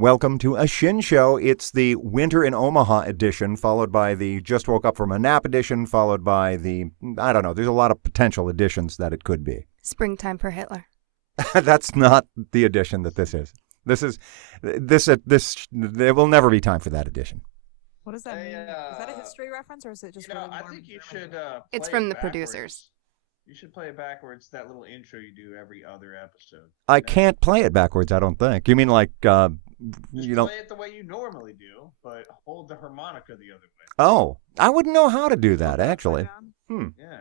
Welcome to a Shinn Show. It's the Winter in Omaha edition, followed by the Just Woke Up from a Nap edition, followed by the, I don't know, there's a lot of potential editions that it could be. Springtime for Hitler. That's not the edition that this is. There will never be time for that edition. What does that mean? Is that a history reference, or is it just? I think you should. It's play from it the backwards. producers. You should play it backwards. That little intro you do every other episode. I can't play it backwards, I don't think. You mean like, Just play it the way you normally do, but hold the harmonica the other way. Oh, I wouldn't know how to do that, actually. Yeah.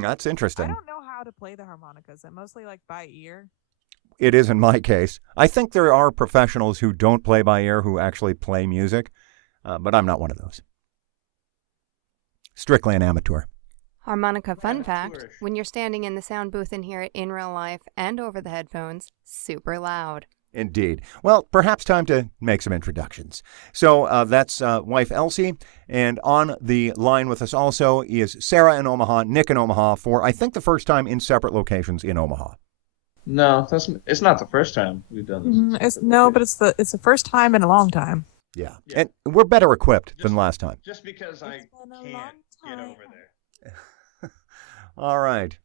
That's interesting. I don't know how to play the harmonicas. I'm mostly like by ear. It is in my case. I think there are professionals who don't play by ear who actually play music, but I'm not one of those. Strictly an amateur. Harmonica fun fact, when you're standing in the sound booth and hear it in real life and over the headphones, super loud. Indeed. Well, perhaps time to make some introductions. So that's wife Elsie, and on the line with us also is Sarah in Omaha, Nick in Omaha, for I think the first time in separate locations in Omaha. No, it's not the first time we've done this. But it's the first time in a long time. Yeah. And we're better equipped than last time. Just because I can't get over there. All right.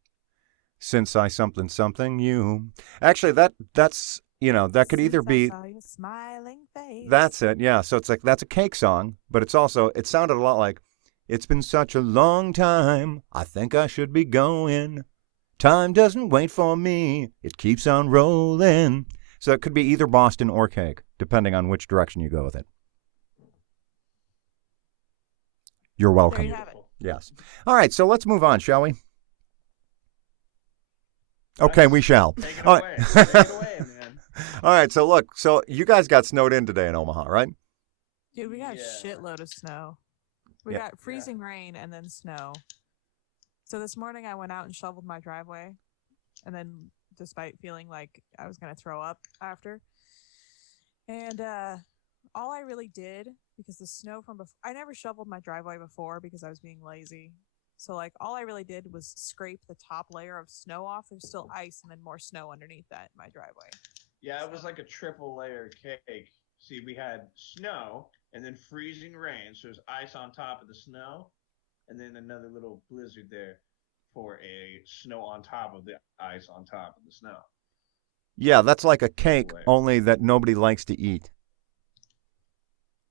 Since I something you. Actually, that's that could either be. Smiling face. That's it. Yeah. So it's like that's a cake song, but it sounded a lot like, it's been such a long time. I think I should be going. Time doesn't wait for me. It keeps on rolling. So it could be either Boston or cake, depending on which direction you go with it. You're welcome. There you have it. Yes. All right. So let's move on, shall we? Okay, we shall. Take it All away. right. Take it away, man. All right, so look, you guys got snowed in today in Omaha, right? Dude, we got a shitload of snow. We got freezing rain and then snow. So this morning I went out and shoveled my driveway, and then despite feeling like I was going to throw up after. And all I really did, because the snow from before, I never shoveled my driveway before because I was being lazy. So, like, all I really did was scrape the top layer of snow off. There's still ice and then more snow underneath that in my driveway. Yeah, it was like a triple layer cake. See, we had snow and then freezing rain. So there's ice on top of the snow and then another little blizzard there for a snow on top of the ice on top of the snow. Yeah, that's like a cake, only that nobody likes to eat.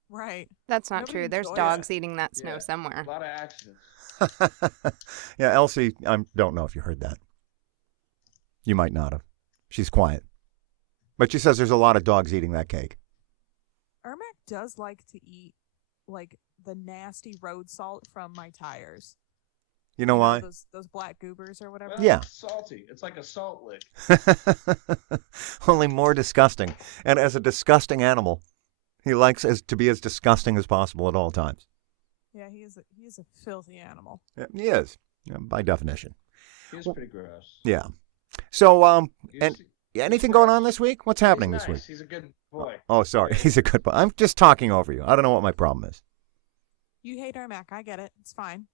Right. That's not true. There's dogs eating that snow somewhere. A lot of accidents. Yeah, Elsie, I don't know if you heard that. You might not have. She's quiet. But she says there's a lot of dogs eating that cake. Ermac does like to eat, like, the nasty road salt from my tires. You know why? Those black goobers or whatever. Yeah. It's salty. It's like a salt lick. Only more disgusting. And as a disgusting animal, he likes to be as disgusting as possible at all times. Yeah, he is a filthy animal. Yeah, he is, by definition. He's pretty gross. Yeah. So, anything going on this week? What's happening He's this nice. week? He's a good boy. Oh, sorry. He's a good boy. I'm just talking over you. I don't know what my problem is. You hate Ermac. I get it. It's fine.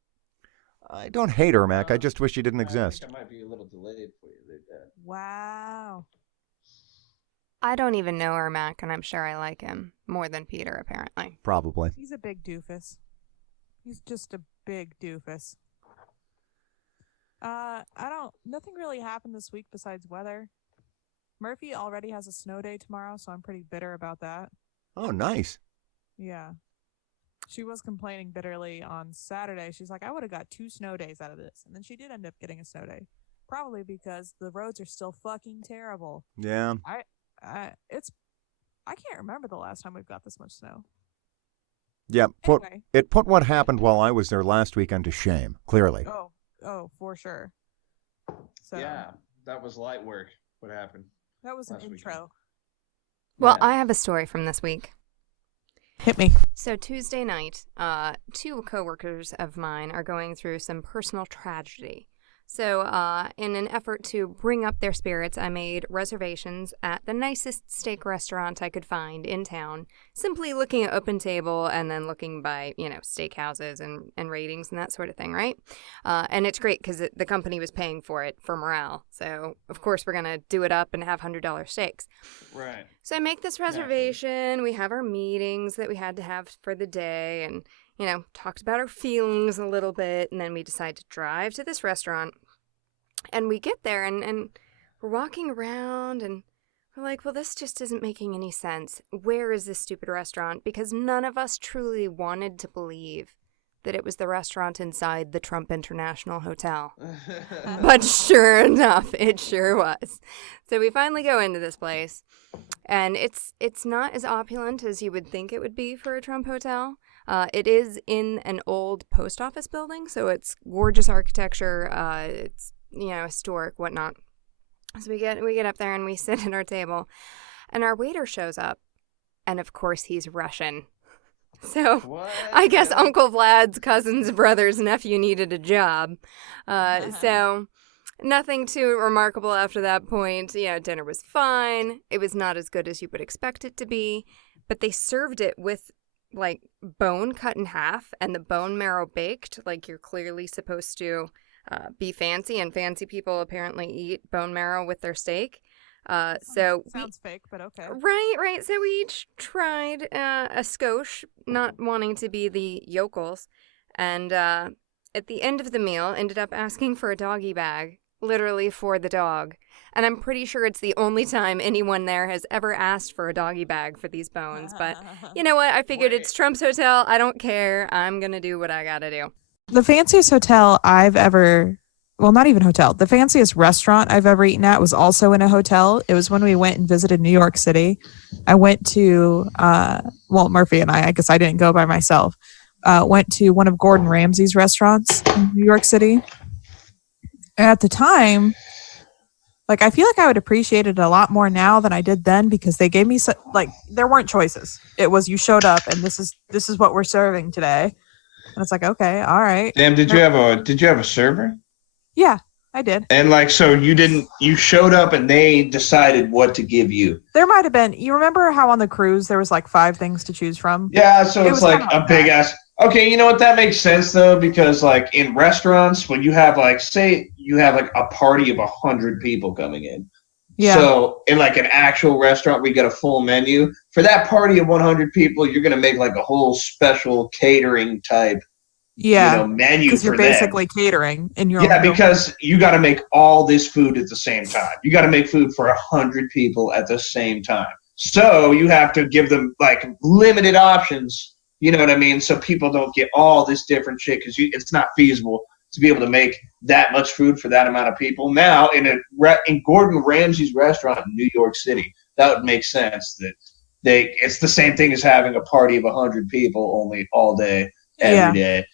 I don't hate Ermac. I just wish he didn't I exist. think I might be a little delayed for you. Wow. I don't even know Ermac, and I'm sure I like him more than Peter, apparently. Probably. He's a big doofus. He's just a big doofus. Nothing really happened this week besides weather. Murphy already has a snow day tomorrow, so I'm pretty bitter about that. Oh, nice. Yeah. She was complaining bitterly on Saturday. She's like, I would have got 2 snow days out of this. And then she did end up getting a snow day. Probably because the roads are still fucking terrible. Yeah. I can't remember the last time we've got this much snow. Yeah, Anyway. It put what happened while I was there last weekend to shame, clearly. Oh, for sure. So Yeah, that was light work. What happened? that was an last intro. weekend. Well, Yeah. I have a story from this week. Hit me. So Tuesday night, 2 coworkers of mine are going through some personal tragedy. So, in an effort to bring up their spirits, I made reservations at the nicest steak restaurant I could find in town, simply looking at OpenTable and then looking by, steakhouses and ratings and that sort of thing, right? And it's great because the company was paying for it for morale. So, of course, we're going to do it up and have $100 steaks. Right. So I make this reservation. We have our meetings that we had to have for the day and, talked about our feelings a little bit. And then we decide to drive to this restaurant. And we get there and we're walking around and we're like, well, this just isn't making any sense. Where is this stupid restaurant? Because none of us truly wanted to believe that it was the restaurant inside the Trump International Hotel. But sure enough, it sure was. So we finally go into this place, and it's not as opulent as you would think it would be for a Trump hotel. It is in an old post office building, so it's gorgeous architecture. It's historic, whatnot. So we get up there and we sit at our table, and our waiter shows up, and of course he's Russian. So What? I guess Uncle Vlad's cousin's brother's nephew needed a job. So nothing too remarkable after that point. Dinner was fine. It was not as good as you would expect it to be, but they served it with like bone cut in half and the bone marrow baked, like you're clearly supposed to be fancy, and fancy people apparently eat bone marrow with their steak. Sounds fake, but okay. Right. So we each tried a skosh, not wanting to be the yokels, and at the end of the meal, ended up asking for a doggy bag, literally for the dog. And I'm pretty sure it's the only time anyone there has ever asked for a doggy bag for these bones. But you know what? I figured it's Trump's hotel. I don't care. I'm gonna do what I gotta do. The fanciest hotel I've ever, well, not even hotel, the fanciest restaurant I've ever eaten at was also in a hotel. It was when we went and visited New York City. I went to, Murphy and I guess I didn't go by myself, went to one of Gordon Ramsay's restaurants in New York City. And at the time, I feel like I would appreciate it a lot more now than I did then, because they gave me there weren't choices. It was, you showed up and this is what we're serving today. And it's like, okay, all right. Damn, did you have a server? Yeah, I did. And so you showed up and they decided what to give you. There might have been, you remember how on the cruise there was 5 things to choose from? Yeah, so it's like a big ass. Okay, you know what? That makes sense though, because in restaurants, when you have say you have a party of 100 people coming in. Yeah. So in an actual restaurant, we get a full menu. For that party of 100 people, you're gonna make a whole special catering type, menu because you're basically catering in your own room. Because you got to make all this food at the same time. You got to make food for 100 people at the same time. So you have to give them limited options. You know what I mean? So people don't get all this different shit, because it's not feasible to be able to make that much food for that amount of people. Now, in Gordon Ramsay's restaurant in New York City, that would make sense. That it's the same thing as having a party of 100 people, only all day, every day.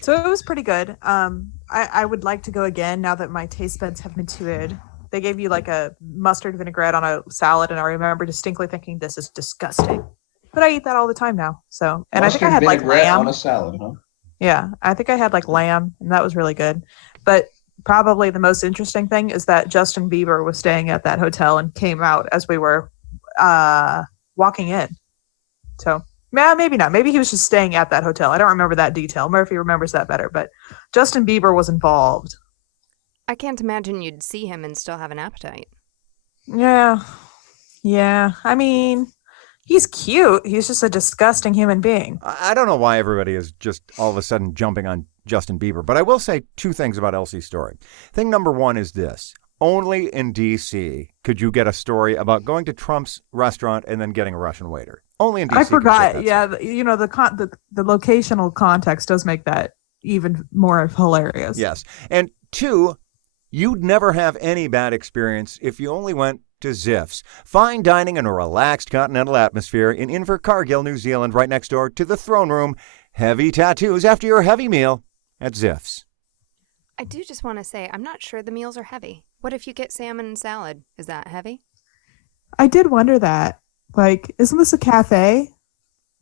So it was pretty good. I would like to go again now that my taste buds have matured. They gave you a mustard vinaigrette on a salad, and I remember distinctly thinking, this is disgusting. But I eat that all the time now. So, and mustard I think I had lamb on a salad, huh? Yeah, I think I had lamb, and that was really good. But probably the most interesting thing is that Justin Bieber was staying at that hotel and came out as we were walking in. So, maybe not. Maybe he was just staying at that hotel. I don't remember that detail. Murphy remembers that better. But Justin Bieber was involved. I can't imagine you'd see him and still have an appetite. Yeah. I mean, he's cute. He's just a disgusting human being. I don't know why everybody is just all of a sudden jumping on Justin Bieber, but I will say 2 things about Elsie's story. Thing number 1 is this. Only in D.C. could you get a story about going to Trump's restaurant and then getting a Russian waiter. Only in D.C. I forgot. Yeah, the locational context does make that even more hilarious. Yes. And 2, you'd never have any bad experience if you only went to Ziff's. Fine dining in a relaxed continental atmosphere in Invercargill, New Zealand, right next door to the throne room. Heavy tattoos after your heavy meal at Ziff's. I do just want to say, I'm not sure the meals are heavy. What if you get salmon and salad? Is that heavy? I did wonder that. Isn't this a cafe?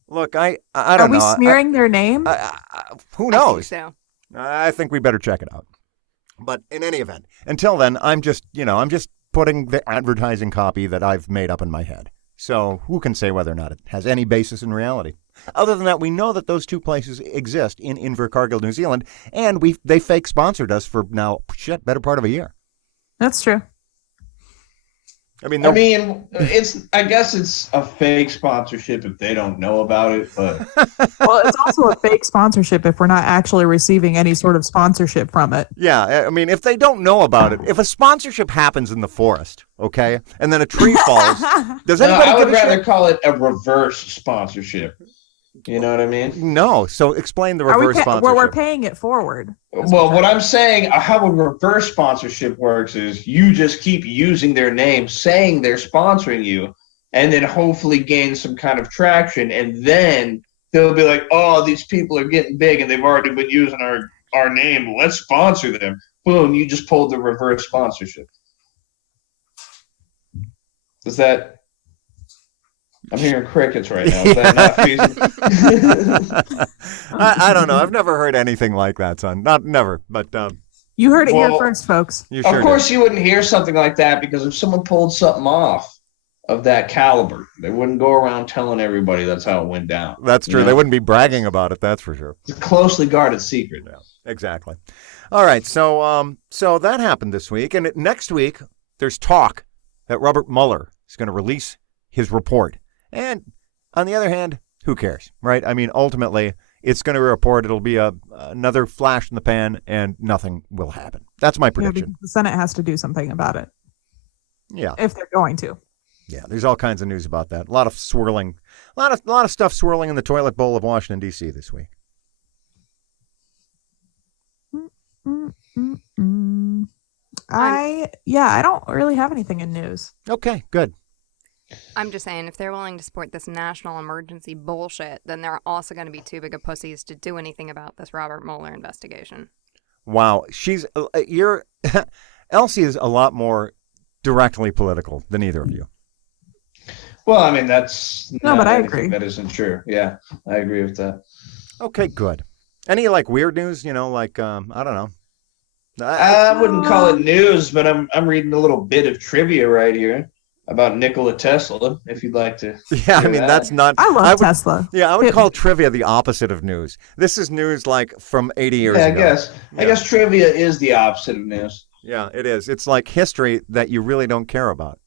Look, I don't know. Are we smearing their name? Who knows? I think so. I think we better check it out. But in any event, until then, I'm just putting the advertising copy that I've made up in my head. So who can say whether or not it has any basis in reality? Other than that, we know that those two places exist in Invercargill, New Zealand, and they fake sponsored us for now, better part of a year. That's true. I mean, I guess it's a fake sponsorship if they don't know about it, but Well, it's also a fake sponsorship if we're not actually receiving any sort of sponsorship from it. yeah, I mean, if they don't know about it, if a sponsorship happens in the forest, okay, and then a tree falls, does anybody I give would a rather shit? call it a reverse sponsorship. You know what I mean? No, so explain the reverse sponsorship. Well, we're paying it forward. Well, what I'm saying, how a reverse sponsorship works is you just keep using their name, saying they're sponsoring you, and then hopefully gain some kind of traction, and then they'll be like, oh, these people are getting big, and they've already been using our name. Let's sponsor them. Boom, you just pulled the reverse sponsorship. Is that... I'm hearing crickets right now. Is that not feasible? I don't know. I've never heard anything like that, son. Not never, but You heard it here Well, first, folks. you sure Of course, you wouldn't hear something like that because if someone pulled something off of that caliber, they wouldn't go around telling everybody that's how it went down. did. That's true. You They know? wouldn't be bragging about it. That's for sure. It's a closely guarded secret. Yeah, exactly. All right. So that happened this week, and next week there's talk that Robert Mueller is going to release his report. And on the other hand, who cares, right? I mean, ultimately, it's going to report. It'll be another flash in the pan, and nothing will happen. That's my Yeah, prediction. because the Senate has to do something about it Yeah, if they're going to. yeah. There's all kinds of news about that. A lot of swirling, a lot of stuff swirling in the toilet bowl of Washington D.C. this week. I don't really have anything in news. Okay, good. I'm just saying, if they're willing to support this national emergency bullshit, then they're also going to be too big of pussies to do anything about this Robert Mueller investigation. Wow, Elsie is a lot more directly political than either of you. Well, I mean, that's No, not but I anything agree. That isn't true. Yeah, I agree with that. Okay, good. Any weird news? I don't know. I wouldn't call it news, but I'm reading a little bit of trivia right here about Nikola Tesla, if you'd like to. Yeah, I hear mean, that. that's not... I love would- Tesla. Yeah, I would call trivia the opposite of news. This is news from 80 years Yeah, ago. I guess trivia is the opposite of news. Yeah, it is. It's like history that you really don't care about.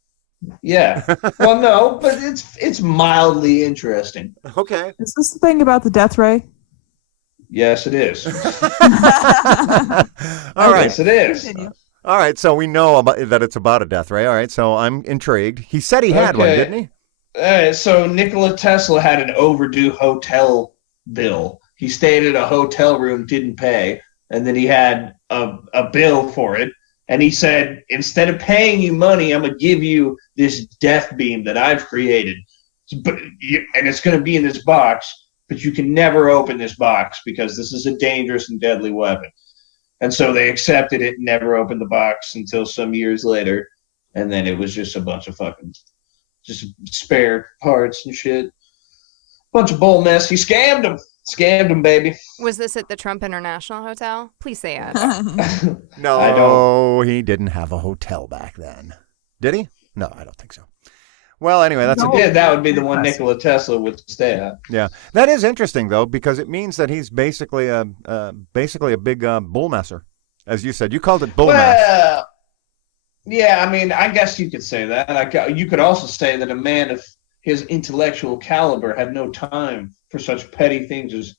Yeah. Well, no, but it's mildly interesting. Okay. Is this the thing about the death ray? Yes, it is. All right. Yes, it is. Continue. All right, so we know that it's about a death ray. All right, so I'm intrigued. He said he had one, Okay. didn't he? So Nikola Tesla had an overdue hotel bill. He stayed at a hotel room, didn't pay, and then he had a bill for it. And he said, instead of paying you money, I'm going to give you this death beam that I've created. And it's going to be in this box, but you can never open this box because this is a dangerous and deadly weapon. And so they accepted it and never opened the box until some years later. And then it was just a bunch of just spare parts and shit. Bunch of bull mess. He scammed him. Scammed him, baby. Was this at the Trump International Hotel? Please say yes. No, I don't. he didn't have a hotel back then. Did he? No, I don't think so. Well, anyway, that's No. Yeah, that would be the one Nikola Tesla would stay at. yeah. That is interesting though, because it means that he's basically a big bull messer, as you said. You called it bull mess. Well, yeah, I mean, I guess you could say that. You could also say that a man of his intellectual caliber had no time for such petty things as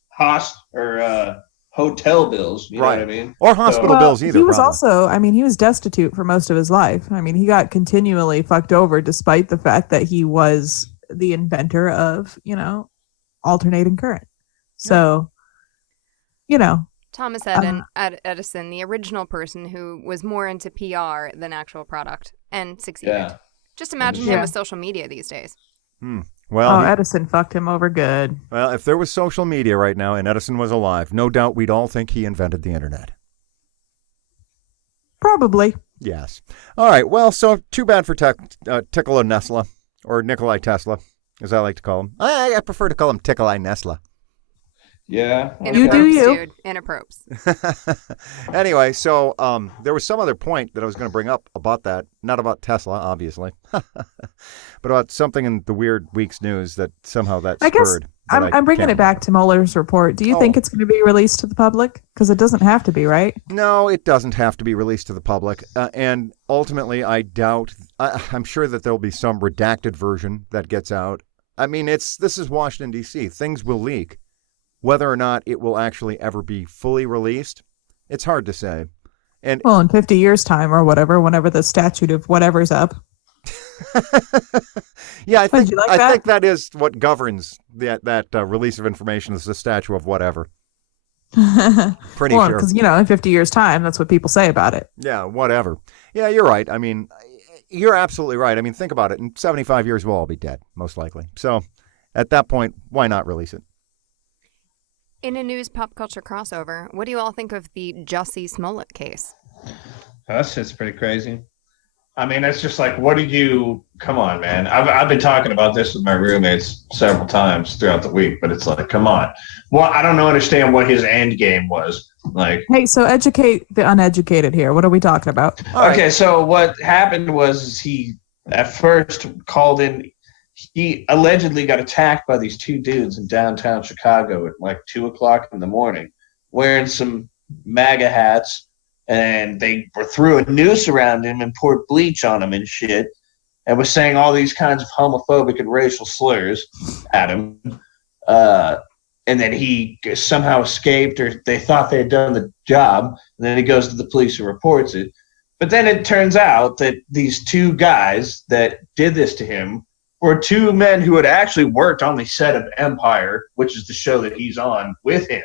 hotel bills. You know what I mean? Or hospital bills either. He was probably. he was destitute for most of his life. I mean, he got continually fucked over despite the fact that he was the inventor of, alternating current. So, Thomas Edison, the original person who was more into PR than actual product and succeeded. Yeah. Just imagine him with social media these days. Well, Edison fucked him over good. well, if there was social media right now and Edison was alive, no doubt we'd all think he invented the internet. Probably. Yes. All right. Well, so too bad for Nikola Tesla, or Nikolai Tesla, as I like to call him. I prefer to call him Tikolai Nesla. Yeah. You do you. Dude, inappropriate. Anyway, so there was some other point that I was going to bring up about that. Not about Tesla, obviously, but about something in the Weird Week's news that somehow that I guess spurred. that I'm bringing can't it back to Mueller's report. Do you Oh. think it's going to be released to the public? Because it doesn't have to be, right? No, it doesn't have to be released to the public. And ultimately, I doubt, I'm sure that there'll be some redacted version that gets out. I mean, this is Washington, D.C. Things will leak. Whether or not it will actually ever be fully released, it's hard to say. And Well, in 50 years' time or whatever, whenever the statute of whatever's up. yeah, I think Did you like I that? think that is what governs that release of information is the statute of whatever. Pretty Well, sure. because, in 50 years' time, that's what people say about it. Yeah, whatever. Yeah, you're right. I mean, you're absolutely right. I mean, think about it. In 75 years, we'll all be dead, most likely. So at that point, why not release it? In a news pop culture crossover, what do you all think of the Jussie Smollett case? That shit's pretty crazy. I mean, it's just like, come on, man. I've been talking about this with my roommates several times throughout the week, but it's like, come on. Well, I don't understand what his end game was. Like, Hey, so educate the uneducated here. What are we talking about? okay, so what happened was he at first called in. He allegedly got attacked by these two dudes in downtown Chicago at like 2:00 in the morning, wearing some MAGA hats, and they threw a noose around him and poured bleach on him and shit, and was saying all these kinds of homophobic and racial slurs at him. And then he somehow escaped, or they thought they had done the job, and then he goes to the police and reports it. But then it turns out that these two guys that did this to him were two men who had actually worked on the set of Empire, which is the show that he's on with him.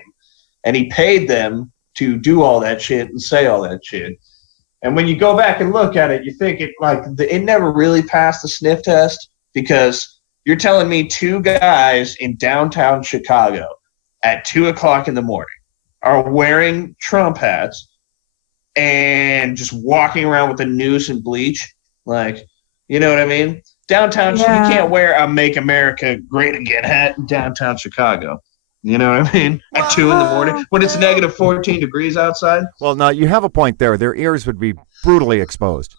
And he paid them to do all that shit and say all that shit. And when you go back and look at it, you think it never really passed the sniff test, because you're telling me two guys in downtown Chicago at 2:00 in the morning are wearing Trump hats and just walking around with a noose and bleach. Like, you know what I mean? Downtown, Yeah. You can't wear a Make America Great Again hat in downtown Chicago. You know what I mean? At 2 in the morning when it's negative 14 degrees outside. Well, now you have a point there. Their ears would be brutally exposed.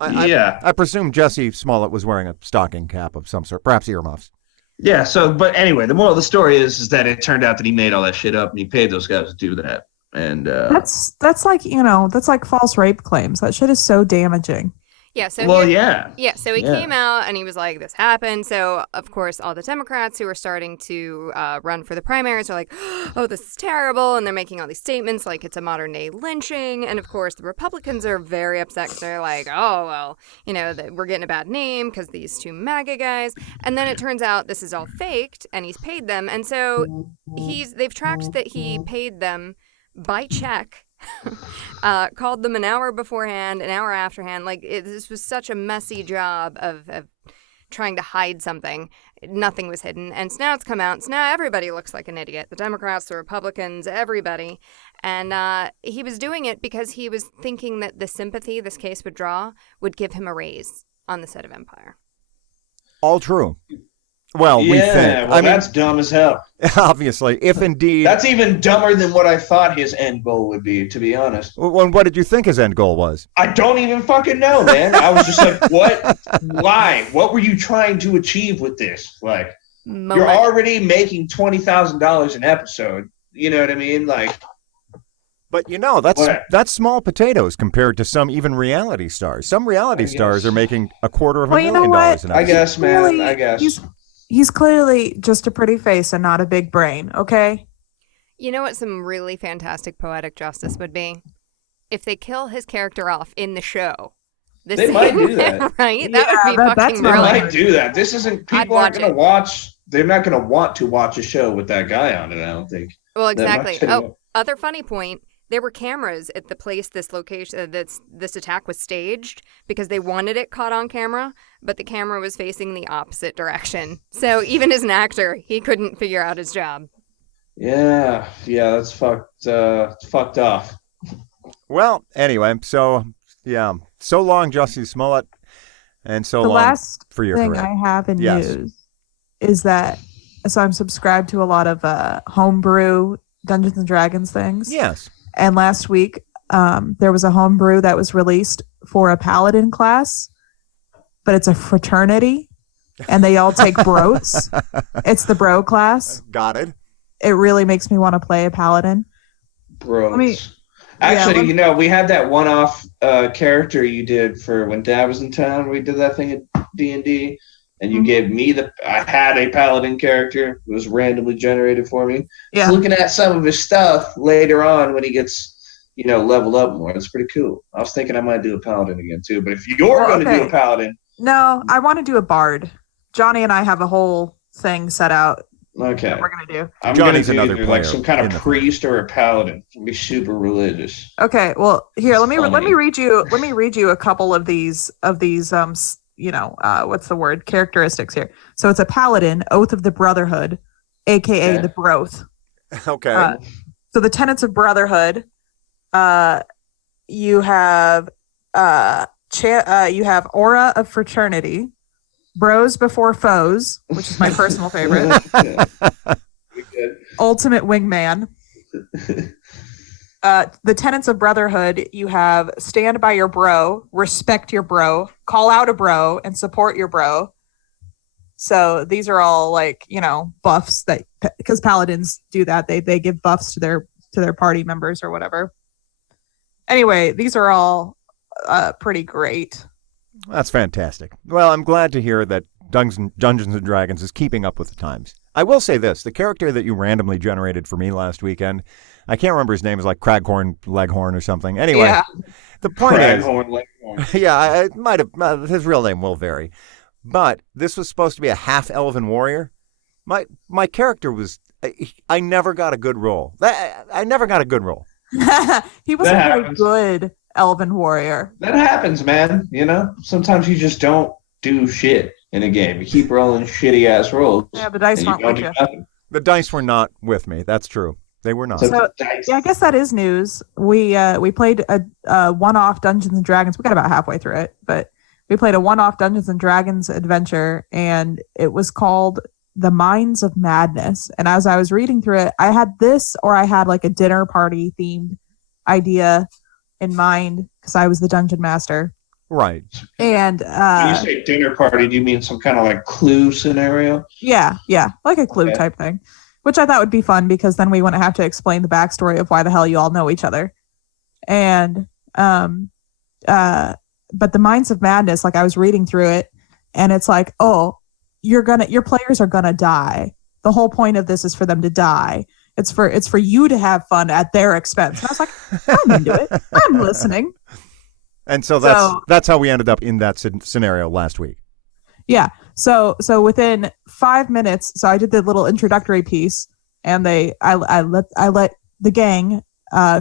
Yeah. I presume Jussie Smollett was wearing a stocking cap of some sort, perhaps earmuffs. Yeah. So, but anyway, the moral of the story is that it turned out that he made all that shit up and he paid those guys to do that. And That's like false rape claims. That shit is so damaging. Yeah, so so he came out and he was like, this happened. So, of course, all the Democrats who are starting to run for the primaries are like, oh, this is terrible. And they're making all these statements like it's a modern day lynching. And, of course, the Republicans are very upset because they're like, oh, well, we're getting a bad name because these two MAGA guys. And then it turns out this is all faked and he's paid them. And so they've tracked that he paid them by check. Called them an hour beforehand, an hour afterhand. This was such a messy job of trying to hide something. Nothing was hidden. And so now it's come out. So now everybody looks like an idiot. The Democrats, the Republicans, everybody. And he was doing it because he was thinking that the sympathy this case would draw would give him a raise on the set of Empire. All true. Well, we think. That's dumb as hell. Obviously, if indeed. That's even dumber than what I thought his end goal would be, to be honest. Well, what did you think his end goal was? I don't even fucking know, man. I was just like, what? Why? What were you trying to achieve with this? Like, you're already making $20,000 an episode. You know what I mean? Like. But that's small potatoes compared to some even reality stars. Some reality stars are making $250,000 an episode. I guess, man. I guess. He's clearly just a pretty face and not a big brain, okay? You know what some really fantastic poetic justice would be? If they kill his character off in the show. They might do that. Right? That would be fucking They brilliant. might do that. This isn't, people aren't going to watch, they're not going to want to watch a show with that guy on it, I don't think. Well, exactly. Oh, other funny point. There were cameras at the place this attack was staged because they wanted it caught on camera, but the camera was facing the opposite direction. So even as an actor, he couldn't figure out his job. Yeah, that's fucked off. Well, anyway, so long, Jussie Smollett, and so the long last for your thing career. I have in news is that I'm subscribed to a lot of homebrew Dungeons and Dragons things. Yes. And last week, there was a homebrew that was released for a paladin class, but it's a fraternity, and they all take broths. It's the bro class. Got it. It really makes me want to play a paladin. Bro. Actually, we had that one-off character you did for when Dad was in town. We did that thing at D&D, and you gave me I had a paladin character. It was randomly generated for me. Yeah. So looking at some of his stuff later on when he gets, leveled up more, it's pretty cool. I was thinking I might do a paladin again too. But if you're going to do a paladin, no, I want to do a bard. Johnny and I have a whole thing set out. Okay. That we're gonna do. I'm Johnny's gonna do another either, player like some kind of in the priest or a paladin. Be super religious. Okay, well, here let me Funny. read you a couple of these what's the word, characteristics here. So it's a paladin, oath of the brotherhood, aka the broth. Okay. So the tenets of brotherhood, you have aura of fraternity, bros before foes, which is my personal favorite. Ultimate wingman. The tenets of brotherhood, you have stand by your bro, respect your bro, call out a bro, and support your bro. So these are all buffs that, because paladins do that, they give buffs to their party members or whatever. Anyway, these are all pretty great. That's fantastic. Well, I'm glad to hear that Dungeons & Dragons is keeping up with the times. I will say this, the character that you randomly generated for me last weekend, I can't remember his name, is like Craghorn Leghorn or something. Anyway, the point Craghorn Leghorn. yeah, it might have, his real name will vary. But this was supposed to be a half-elven warrior. My character was, I never got a good role. I never got a good role. He was a very good elven warrior. That happens, man. Sometimes you just don't do shit in a game. You keep rolling shitty ass rolls. Yeah, the dice weren't with you. The dice were not with me. That's true. They were not. So, yeah, I guess that is news. We played a one-off Dungeons and Dragons. We got about halfway through it, but we played a one-off Dungeons and Dragons adventure, and it was called The Mines of Madness. And as I was reading through it, I had this, or I had like a dinner party themed idea in mind because I was the dungeon master. Right. And when you say dinner party, do you mean some kind of like Clue scenario? Yeah, like a Clue type thing, which I thought would be fun because then we wouldn't have to explain the backstory of why the hell you all know each other. And but the Mines of Madness, like I was reading through it, and it's like, oh, your players are gonna die. The whole point of this is for them to die. It's for you to have fun at their expense. And I was like, I'm into it. I'm listening. And so that's how we ended up in that scenario last week. Yeah. So within 5 minutes, so I did the little introductory piece, and I let the gang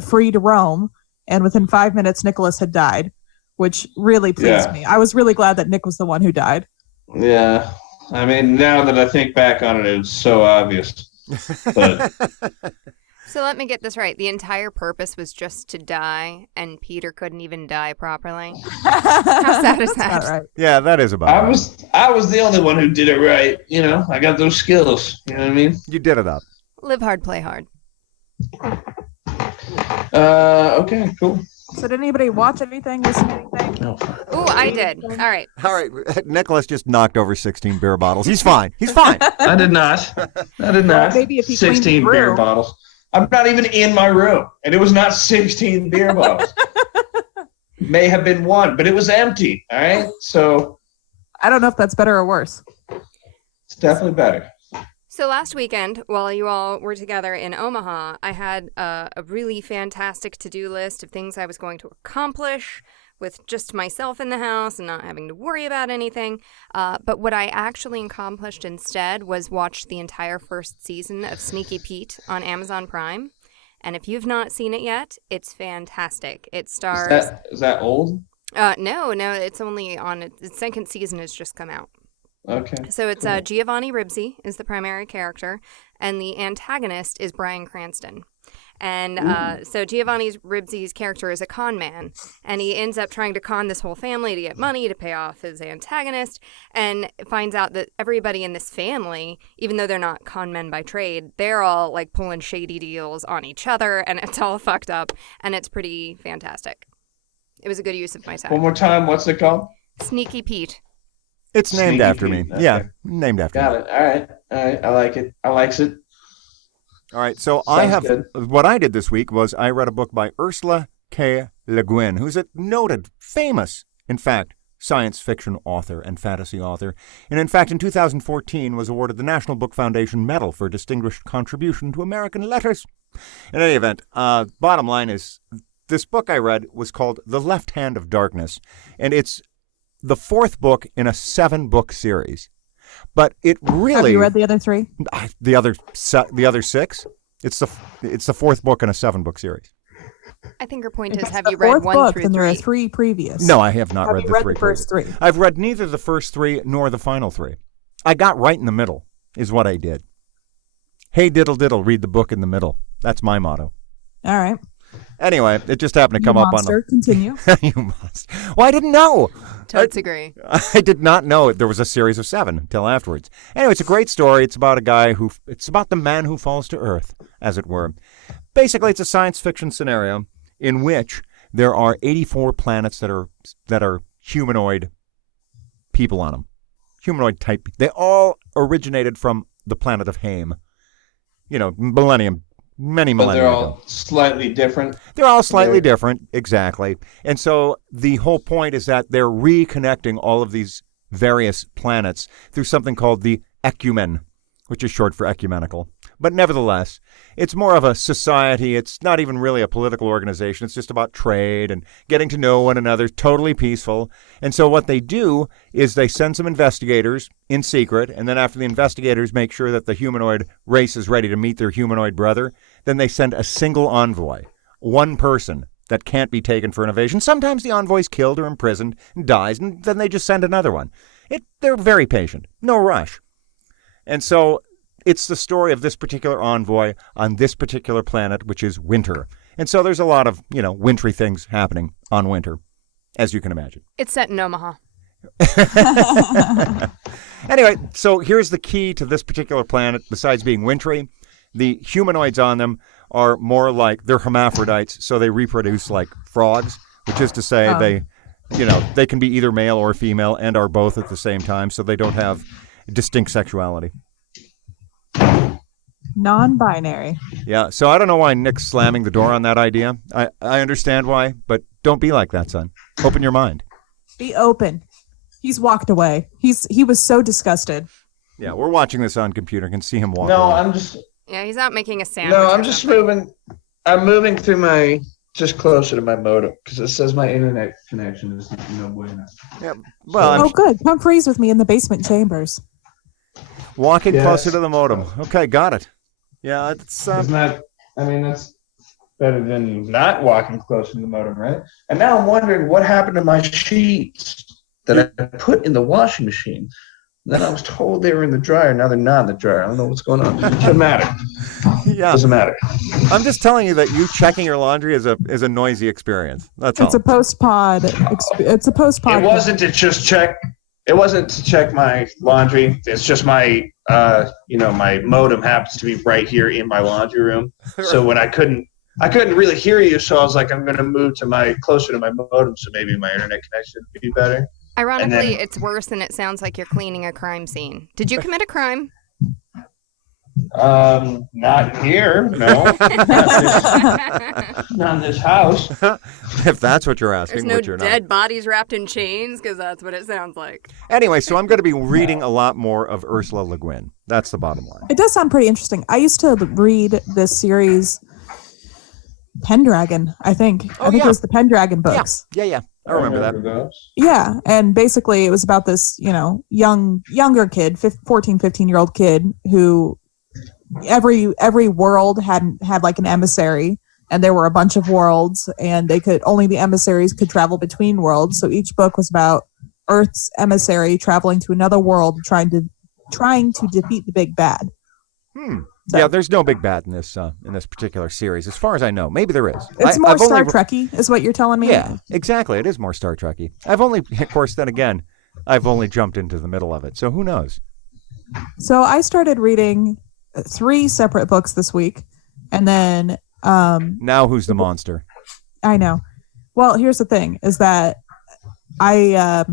free to roam, and within 5 minutes, Nicholas had died, which really pleased me. I was really glad that Nick was the one who died. Yeah. I mean, now that I think back on it, it's so obvious. But So let me get this right. The entire purpose was just to die, and Peter couldn't even die properly. How sad is that? That's not right. Yeah, that is about I right. was the only one who did it right. I got those skills. You know what I mean? You did it up. Live hard, play hard. Okay, cool. So did anybody watch anything, listen to anything? No. Ooh, I did. All right. Nicholas just knocked over 16 beer bottles. He's fine. He's fine. I did not. Maybe if he cleaned 16 the beer room. bottles. I'm not even in my room, and it was not 16 beer bottles. May have been one, but it was empty. All right, so I don't know if that's better or worse. it's definitely better. So last weekend, while you all were together in Omaha, I had a really fantastic to-do list of things I was going to accomplish with just myself in the house and not having to worry about anything. But what I actually accomplished instead was watch the entire first season of Sneaky Pete on Amazon Prime. And if you've not seen it yet, it's fantastic. It stars... Is that old? No, it's only on... Its second season has just come out. Okay. So it's Giovanni Ribisi is the primary character, and the antagonist is Bryan Cranston. And so Giovanni Ribisi's character is a con man, and he ends up trying to con this whole family to get money to pay off his antagonist, and finds out that everybody in this family, even though they're not con men by trade, they're all like pulling shady deals on each other, and it's all fucked up, and it's pretty fantastic. It was a good use of my time. One more time, what's it called? Sneaky Pete. It's named Sneaky after Pete. me. Okay. Yeah, named after me. Got it. All right. I like it. I likes it. All right, so Sounds good. what I did this week was I read a book by Ursula K. Le Guin, who's a noted, famous, in fact, science fiction author and fantasy author, and in fact in 2014 was awarded the National Book Foundation Medal for Distinguished Contribution to American Letters. In any event, bottom line is this book I read was called The Left Hand of Darkness, and it's the fourth book in a 7-book series. But it really... Have you read the other 3? The other 6? It's the fourth book in a 7-book series. I think her point is, It's have the you read fourth 1 book, through then there are 3? 3 previous. No, I have not Have read you the read 3 the first previous. 3? I've read neither the first 3 nor the final 3. I got right in the middle, is what I did. Hey, diddle diddle, read the book in the middle. That's my motto. All right. Anyway, it just happened to come You up monster. on Continue. the... You must. Well, I didn't know. Totes agree. I did not know there was a series of 7 until afterwards. Anyway, it's a great story. It's about a guy it's about the man who falls to earth, as it were. Basically, it's a science fiction scenario in which there are 84 planets that are humanoid people on them. Humanoid type. They all originated from the planet of Haim. Many But millennia they're ago. all slightly different. They're all slightly They're- different, exactly. And so the whole point is that they're reconnecting all of these various planets through something called the ecumen, which is short for ecumenical. But nevertheless, it's more of a society. It's not even really a political organization. It's just about trade and getting to know one another, totally peaceful. And so what they do is they send some investigators in secret, and then after the investigators make sure that the humanoid race is ready to meet their humanoid brother, then they send a single envoy, one person that can't be taken for an invasion. Sometimes the envoy's killed or imprisoned and dies, and then they just send another one. They're very patient, no rush. And so it's the story of this particular envoy on this particular planet, which is winter. And so there's a lot of, wintry things happening on winter, as you can imagine. It's set in Omaha. Anyway, so here's the key to this particular planet, besides being wintry. The humanoids on them are more like, they're hermaphrodites, so they reproduce like frogs, which is to say they can be either male or female and are both at the same time, so they don't have distinct sexuality. Non-binary. Yeah, so I don't know why Nick's slamming the door on that idea. I understand why, but don't be like that, son. Open your mind. Be open. He's walked away. He was so disgusted. Yeah, we're watching this on computer. Can see him walk No, away. Yeah, he's out making a sandwich. No, or I'm just something. moving. I'm moving through just closer to my modem because it says my internet connection is no bueno. Yeah, well, Oh, I'm good. Come freeze with me in the basement chambers. walking Yes. closer to the modem. Okay, got it. Yeah, it's Isn't that? I mean, that's better than not walking close to the modem, right? And now I'm wondering what happened to my sheets that I put in the washing machine. Then I was told they were in the dryer. Now they're not in the dryer. I don't know what's going on. Doesn't matter. yeah. Doesn't matter. I'm just telling you that you checking your laundry is a noisy experience. That's It's all. a post-pod. It's a post-pod. It wasn't to just check. It wasn't to check my laundry. It's just my, my modem happens to be right here in my laundry room. So when I couldn't really hear you, so I was like, I'm going to move closer to my modem, so maybe my internet connection would be better. Ironically, it's worse than it sounds like you're cleaning a crime scene. Did you commit a crime? Not here, no. Not in this house. If that's what you're asking, There's no which you're dead not. bodies wrapped in chains, because that's what it sounds like. Anyway, so I'm going to be reading a lot more of Ursula Le Guin. That's the bottom line. It does sound pretty interesting. I used to read this series, Pendragon, I think. Oh, I think yeah. it was the Pendragon books. Yeah. I remember that. those. Yeah, and basically it was about this, younger kid, 14, 15-year-old kid who every world had like an emissary, and there were a bunch of worlds, and only the emissaries could travel between worlds. So each book was about Earth's emissary traveling to another world, trying to defeat the big bad. So, Yeah, there's no big bad in this particular series, as far as I know. Maybe there is. it's more I've Star only... Trek-y, is what you're telling me. Yeah, exactly. It is more Star Trek-y. I've only, of course, then again, I've only jumped into the middle of it, so who knows? So I started reading 3 separate books this week, and then Now who's the monster? I know. Well, here's the thing: is that I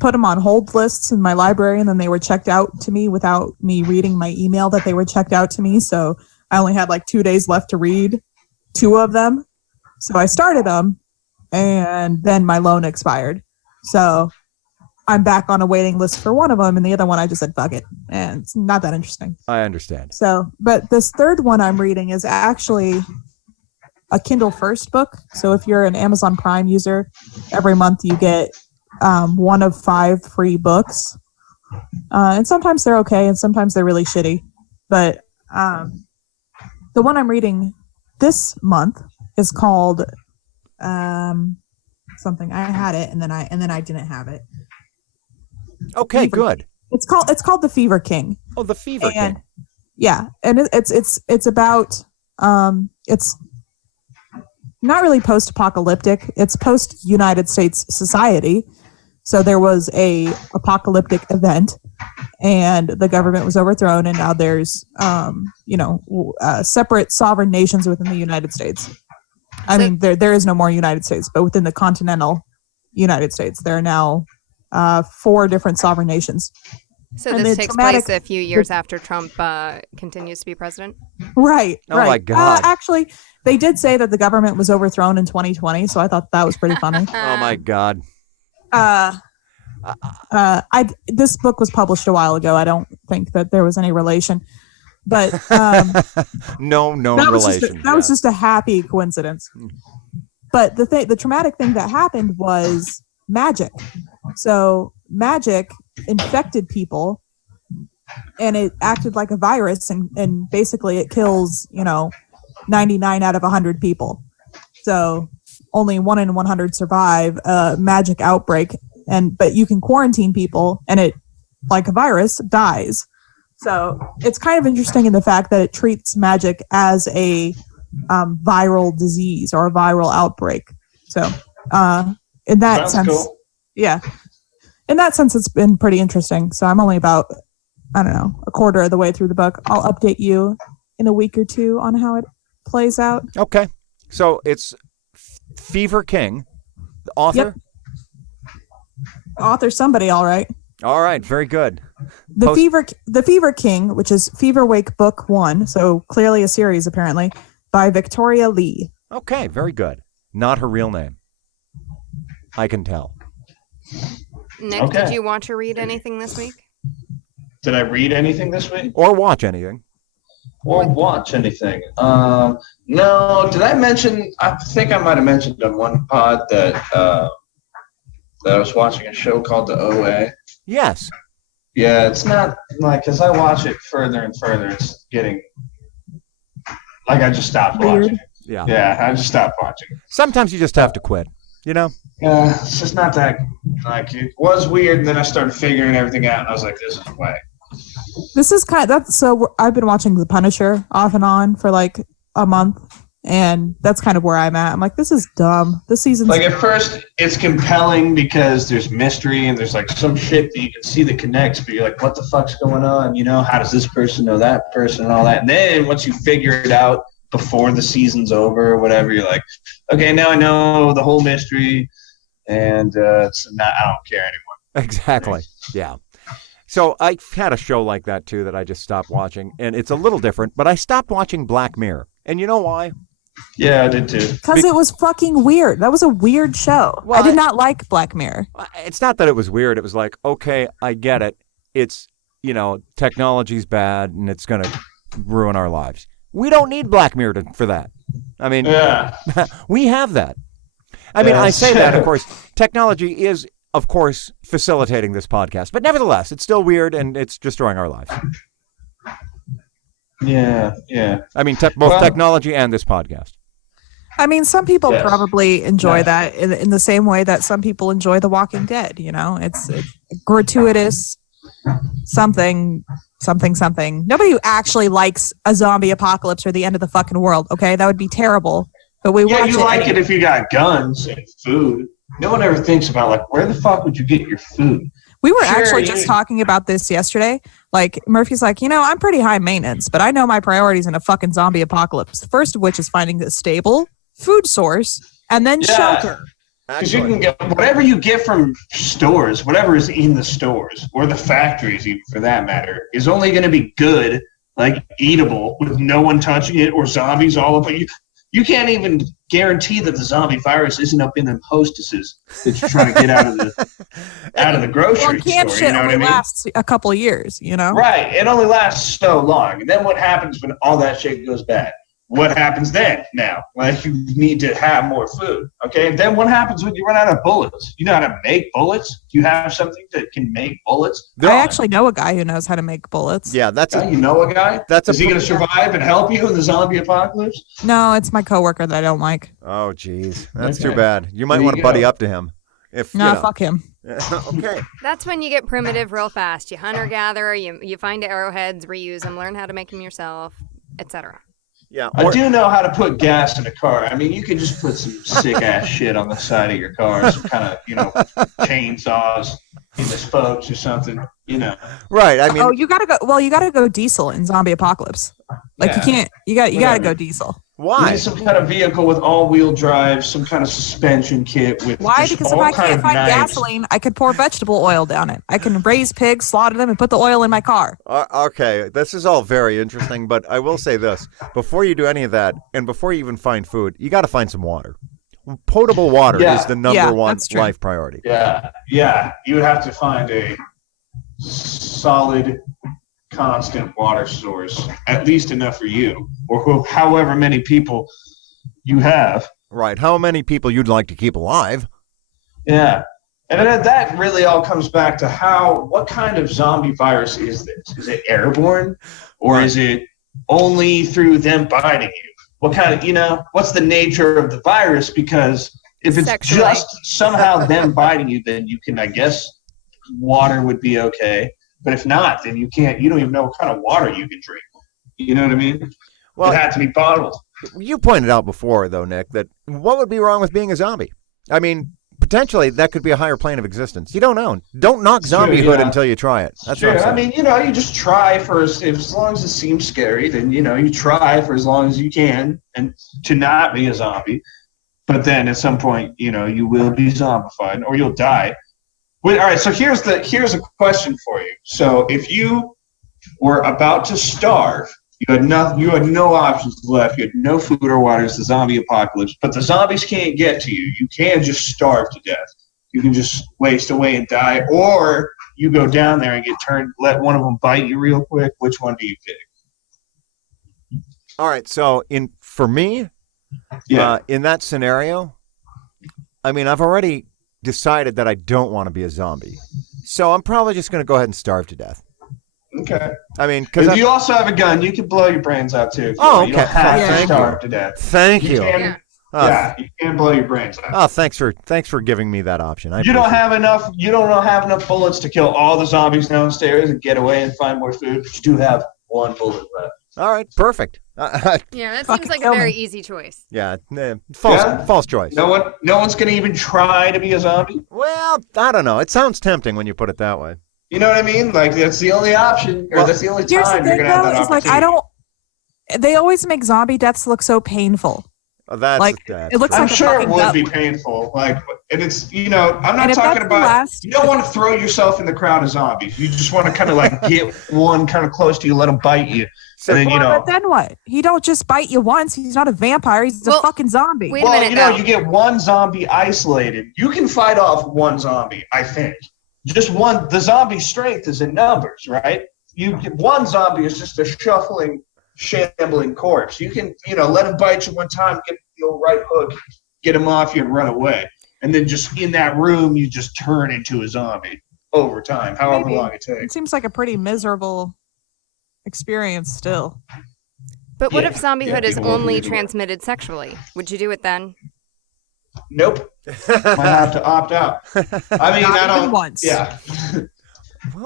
put them on hold lists in my library, and then they were checked out to me without me reading my email that they were checked out to me. So I only had like 2 days left to read 2 of them. So I started them, and then my loan expired. So I'm back on a waiting list for one of them, and the other one I just said fuck it, and it's not that interesting. I understand. So, but this third one I'm reading is actually a Kindle First book. So if you're an Amazon Prime user, every month you get 1 of 5 free books. And sometimes they're okay, and sometimes they're really shitty. But the one I'm reading this month is called something. I had it, and then I didn't have it. Okay, Fever. good. It's called The Fever King. Oh, the Fever And King. yeah, and it's about it's not really post-apocalyptic. It's post-United States society. So there was a apocalyptic event, and the government was overthrown, and now there's separate sovereign nations within the United States. I mean, there is no more United States, but within the continental United States, there are now 4 different sovereign nations. So And this the takes traumatic- place a few years after Trump continues to be president? Right. Oh right. my God. Actually, they did say that the government was overthrown in 2020, so I thought that was pretty funny. Oh my God. This book was published a while ago. I don't think that there was any relation, but No relation. that was just a happy coincidence. But the traumatic thing that happened was magic. So magic infected people, and it acted like a virus, and basically it kills 99 out of 100 people. So only 1 in 100 survive a magic outbreak, but you can quarantine people, and it, like a virus, dies. So it's kind of interesting in the fact that it treats magic as a viral disease or a viral outbreak. So in that Sounds sense, cool. yeah, in that sense, it's been pretty interesting. So I'm only about, I don't know, a quarter of the way through the book. I'll update you in a week or 2 on how it plays out. Okay. So it's Fever King, the author? Yep. Author somebody, all right. All right, very good. The Fever King, which is Fever Wake Book 1, so clearly a series apparently, by Victoria Lee. Okay, very good. Not her real name. I can tell. Nick, Okay. did you watch or read anything this week? Did I read anything this week? Or watch anything. Or watch anything? No. Did I mention? I think I might have mentioned on one pod that I was watching a show called The OA. Yes. Yeah, it's not like, because I watch it further and further, it's getting like I just stopped Weird. watching it. Yeah. Yeah, I just stopped watching it. Sometimes you just have to quit, Yeah, it's just not that, like, it was weird, and then I started figuring everything out, and I was like, this is whack. This is I've been watching The Punisher off and on for like a month, and that's kind of where I'm at. I'm like, this is dumb. This season's Like, at first, it's compelling because there's mystery, and there's, like, some shit that you can see that connects, but you're like, what the fuck's going on? How does this person know that person and all that? And then once you figure it out before the season's over or whatever, you're like, okay, now I know the whole mystery, and I don't care anymore. Exactly. Yeah. So I had a show like that, too, that I just stopped watching. And it's a little different, but I stopped watching Black Mirror. And you know why? Yeah, I did too. because it was fucking weird. That was a weird show. Well, I did not like Black Mirror. It's not that it was weird. It was like, okay, I get it. It's, technology's bad and it's going to ruin our lives. We don't need Black Mirror for that. I mean, Yeah. we have that. I mean, I Yes. say that, of course, technology is, of course, facilitating this podcast. But nevertheless, it's still weird and it's destroying our lives. Yeah. I mean, both technology and this podcast. I mean, some people Yes. probably enjoy Yes. that in the same way that some people enjoy The Walking Dead. It's gratuitous, something something something. Nobody who actually likes a zombie apocalypse or the end of the fucking world. Okay, that would be terrible. But we watch you it. like it if you got guns and food. No one ever thinks about like where the fuck would you get your food? We were Sure, actually just talking about this yesterday. Like Murphy's like, I'm pretty high maintenance, but I know my priorities in a fucking zombie apocalypse. The first of which is finding a stable food source and then shelter. Because you can get whatever you get from stores, whatever is in the stores or the factories, even for that matter, is only going to be good, like eatable, with no one touching it or zombies all over you. You can't even guarantee that the zombie virus isn't up in them hostesses that you're trying to get out of the grocery canned store. Shit You know what I only mean? lasts a couple of years, Right. It only lasts so long. And then what happens when all that shit goes bad? What happens then now? Like, you need to have more food. Okay. And then what happens when you run out of bullets? You know how to make bullets? Do you have something that can make bullets? I actually know a guy who knows how to make bullets. Yeah, you know a guy? Is he going to survive and help you in the zombie apocalypse? No, it's my coworker that I don't like. Oh, geez. That's Okay. too bad. You might There want you to buddy go. up to him. Fuck him. Okay. That's when you get primitive real fast. You hunter-gatherer, you find arrowheads, reuse them, learn how to make them yourself, etc. Yeah. I do know how to put gas in a car. I mean, you can just put some sick-ass shit on the side of your car, some kind of, chainsaws in the spokes or something, Right. I mean, you gotta go diesel in zombie apocalypse. Like you gotta go diesel. You why? need some kind of vehicle with all-wheel drive, some kind of suspension kit with Why? just Because if all I kind can't of find knives. gasoline, I could pour vegetable oil down it. I can raise pigs, slaughter them, and put the oil in my car. Okay, this is all very interesting, but I will say this. Before you do any of that, and before you even find food, you got to find some water. Potable water is the number one that's true. life priority. Yeah. You would have to find a solid, constant water source, at least enough for you, or however many people you have. Right. How many people you'd like to keep alive? Yeah. And then that really all comes back to what kind of zombie virus is this? Is it airborne? Or is it only through them biting you? What kind of, what's the nature of the virus? Because if it's Sexually. just somehow them biting you, then you can, I guess, water would be okay. But if not, then you don't even know what kind of water you can drink. You know what I mean? Well, it had to be bottled. You pointed out before, though, Nick, that what would be wrong with being a zombie? I mean, potentially that could be a higher plane of existence. You don't know. Don't knock zombiehood until you try it. That's what I'm saying. I mean, you just try for as long as it seems scary, then, you try for as long as you can and to not be a zombie. But then at some point, you will be zombified or you'll die. Wait, all right, so here's a question for you. So if you were about to starve, you had no options left, you had no food or water, it's the zombie apocalypse, but the zombies can't get to you. You can't just starve to death. You can just waste away and die, or you go down there and let one of them bite you real quick. Which one do you pick? All right, so for me, in that scenario, I mean, I've already decided that I don't want to be a zombie. So I'm probably just going to go ahead and starve to death. Okay. I mean, because if you also have a gun, you can blow your brains out too. Okay. You don't have to Thank starve you. to death. Thank you. You can blow your brains out. Oh, thanks for giving me that option. You don't have enough bullets to kill all the zombies downstairs and get away and find more food, but you do have one bullet left. All right, perfect. Yeah, that seems like a very easy choice. Yeah, false choice. No one's gonna even try to be a zombie. Well, I don't know. It sounds tempting when you put it that way. You know what I mean? Like that's the only option, or that's the only time you're gonna have that opportunity. They always make zombie deaths look so painful. Oh, that's it looks I'm like sure it would be gut. painful. And it's I'm not if talking that's the about. last- You don't want to throw yourself in the crowd of zombies. You just want to kind of get one kind of close to you, let them bite you, and then But then what? He don't just bite you once. He's not a vampire. He's a fucking zombie. Wait a minute. You get one zombie isolated. You can fight off one zombie, I think. Just one. The zombie strength is in numbers, right? One zombie is just a shuffling, shambling corpse. You can, let him bite you one time, get the old right hook, get him off you and run away. And then just in that room, you just turn into a zombie over time, however long it takes. It seems like a pretty miserable experience still. But what if zombiehood is only transmitted sexually? Would you do it then? Nope. Might have to opt out. I mean, Not I even don't. once. Yeah.